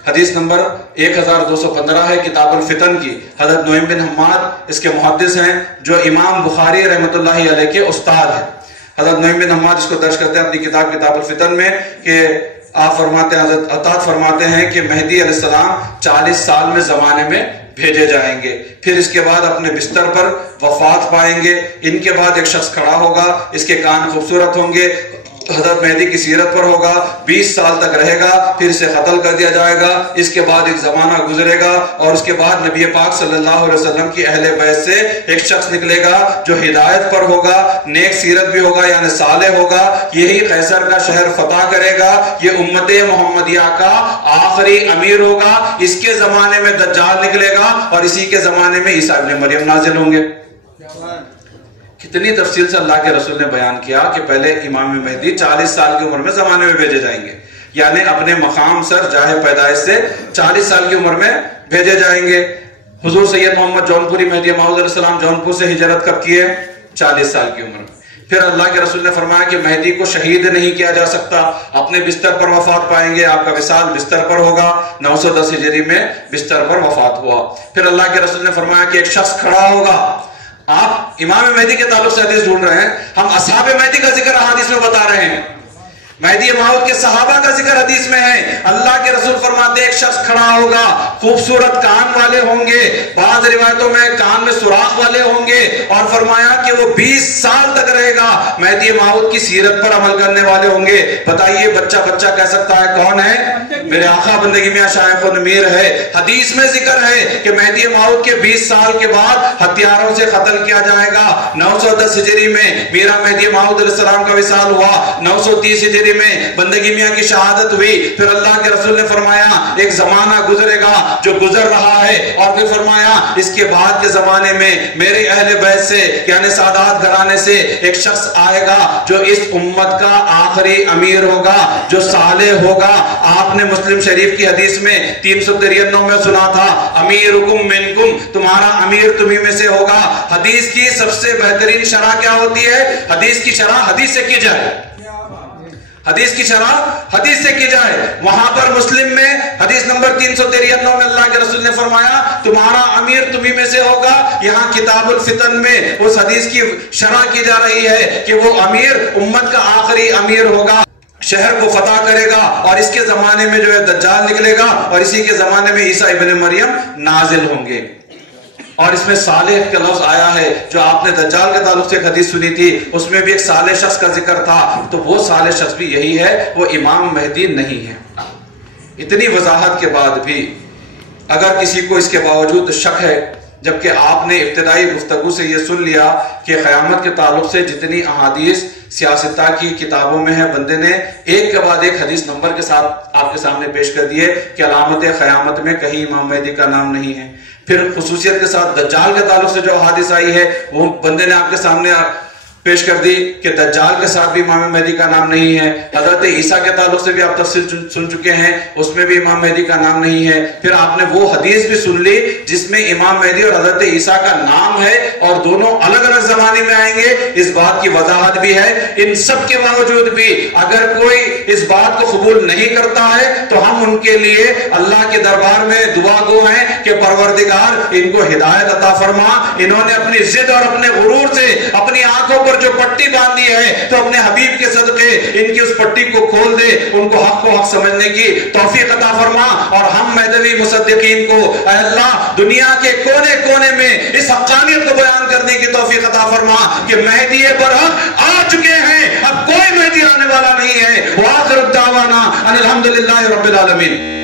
حدیث نمبر 1215 ہے، کتاب الفتن کی، حضرت نعیم بن حماد اس کے محدث ہیں، جو امام بخاری رحمۃ اللہ علیہ کے استاد ہیں۔ حضرت نعیم بن حماد اس کو درج کرتے ہیں اپنی کتاب الفتن میں کہ آپ فرماتے ہیں، حضرت ارطاد فرماتے ہیں کہ مہدی علیہ السلام 40 سال میں زمانے میں بھیجے جائیں گے، پھر اس کے بعد اپنے بستر پر وفات پائیں گے۔ ان کے بعد ایک شخص کھڑا ہوگا، اس کے کان خوبصورت ہوں گے، حضرت مہدی کی سیرت پر ہوگا، 20 سال تک رہے گا، پھر اسے قتل کر دیا جائے گا۔ اس کے بعد ایک زمانہ گزرے گا، اور اس کے بعد نبی پاک صلی اللہ علیہ وسلم کی اہل بیت سے ایک شخص نکلے گا جو ہدایت پر ہوگا، نیک سیرت بھی ہوگا، یعنی صالح ہوگا، یہی قیصر کا شہر فتح کرے گا، یہ امت محمدیہ کا آخری امیر ہوگا۔ اس کے زمانے میں دجال نکلے گا، اور اسی کے زمانے میں عیسیٰ ابن مریم نازل ہوں گے۔ کتنی تفصیل سے اللہ کے رسول نے بیان کیا کہ پہلے امام مہدی 40 سال کی عمر میں زمانے میں بھیجے جائیں گے، یعنی اپنے مقام سر جاہ پیدائش سے 40 سال کی عمر میں بھیجے جائیں گے۔ حضور سید محمد جونپوری مہدی موعود علیہ السلام جونپور سے ہجرت کب کی ہے؟ 40 سال کی عمر میں۔ پھر اللہ کے رسول نے فرمایا کہ مہدی کو شہید نہیں کیا جا سکتا، اپنے بستر پر وفات پائیں گے، آپ کا وصال بستر پر ہوگا، 910 ہجری میں بستر پر وفات ہوا۔ پھر اللہ کے رسول نے فرمایا کہ ایک شخص کھڑا ہوگا۔ آپ امام مہدی کے تعلق سے حدیث ڈھونڈ رہے ہیں، ہم اصحاب مہدی کا ذکر حدیث میں بتا رہے ہیں، مہدی موعود کے صحابہ کا ذکر حدیث میں ہے۔ اللہ کے رسول فرماتے ہیں ایک شخص کھڑا ہوگا، خوبصورت کان والے ہوں گے، بعض روایتوں میں کان میں سوراخ والے ہوں گے، اور فرمایا کہ وہ 20 سال تک رہے گا، مہدی موعود کی سیرت پر عمل کرنے والے ہوں گے۔ بتائیے بچہ کہہ سکتا ہے کون ہے؟ میرے آقا بندگی میں شائخ النمیر ہے۔ حدیث میں ذکر ہے کہ مہدی موعود کے 20 سال کے بعد ہتھیاروں سے قتل کیا جائے گا۔ 910 ہجری میں میرا مہدی موعود علیہ السلام کا وصال ہوا، 930 ہجری میں بندگی میاں کی شہادت ہوئی۔ پھر اللہ کے رسول نے فرمایا ایک زمانہ گزرے گا جو گزر رہا ہے، اور پھر فرمایا اس کے بعد کے زمانے میں میرے اہل بیت سے یعنی سادات گھرانے سے ایک شخص آئے گا جو اس امت کا آخری امیر ہوگا، جو صالح ہوگا۔ آپ نے مسلم شریف کی حدیث میں 393 میں سنا تھا، امیرکم منکم، تمہارا امیر تمہیں میں سے ہوگا۔ حدیث کی سب سے بہترین شرح کیا ہوتی ہے؟ حدیث کی شرح حدیث سے کی جائے، حدیث کی شرح حدیث سے کی جائے. وہاں پر مسلم میں حدیث نمبر 393 میں اللہ کے رسول نے فرمایا تمہارا امیر تمہیں میں سے ہوگا. یہاں کتاب الفتن میں اس حدیث کی شرح کی جا رہی ہے کہ وہ امیر امت کا آخری امیر ہوگا, شہر کو فتح کرے گا, اور اس کے زمانے میں جو ہے دجال نکلے گا, اور اسی کے زمانے میں عیسیٰ ابن مریم نازل ہوں گے. اور اس میں صالح کا لفظ آیا ہے, جو آپ نے دجال کے تعلق سے ایک حدیث سنی تھی اس میں بھی ایک صالح شخص کا ذکر تھا, تو وہ صالح شخص بھی یہی ہے, وہ امام مہدی نہیں ہے. اتنی وضاحت کے بعد بھی اگر کسی کو اس کے باوجود شک ہے, جبکہ آپ نے ابتدائی گفتگو سے یہ سن لیا کہ قیامت کے تعلق سے جتنی احادیث سیاستہ کی کتابوں میں ہے, بندے نے ایک کے بعد ایک حدیث نمبر کے ساتھ آپ کے سامنے پیش کر دیے کہ علامت قیامت میں کہیں امام مہدی کا نام نہیں ہے. پھر خصوصیت کے ساتھ دجال کے تعلق سے جو حادث آئی ہے وہ بندے نے آپ کے سامنے پیش کر دی کہ دجال کے ساتھ بھی امام مہدی کا نام نہیں ہے. حضرت عیسیٰ کے تعلق سے بھی آپ تفصیل سن چکے ہیں, اس میں بھی امام مہدی کا نام نہیں ہے. پھر آپ نے وہ حدیث بھی سن لی جس میں امام مہدی اور حضرت عیسیٰ کا نام ہے اور دونوں الگ الگ زمانے میں آئیں گے. اس بات کی وضاحت بھی ہے. ان سب کے باوجود بھی اگر کوئی اس بات کو قبول نہیں کرتا ہے تو ہم ان کے لیے اللہ کے دربار میں دعا گو ہیں کہ پروردگار ان کو ہدایت عطا فرما. انہوں نے اپنی ضد اور اپنے غرور سے اپنی آنکھوں جو پٹی باندھی ہے, تو اپنے حبیب کے صدقے ان کی اس پٹی کو کھول دے, ان کو حق کو حق سمجھنے کی توفیق عطا فرما. اور ہم مہدوی مصدقین کو اے اللہ دنیا کے کونے کونے میں اس حقانیت کو بیان کرنے کی توفیق عطا فرما کہ مہدی برحق آ چکے ہیں, اب کوئی مہدی آنے والا نہیں ہے. وآخر الدعوانا ان الحمدللہ رب العالمین.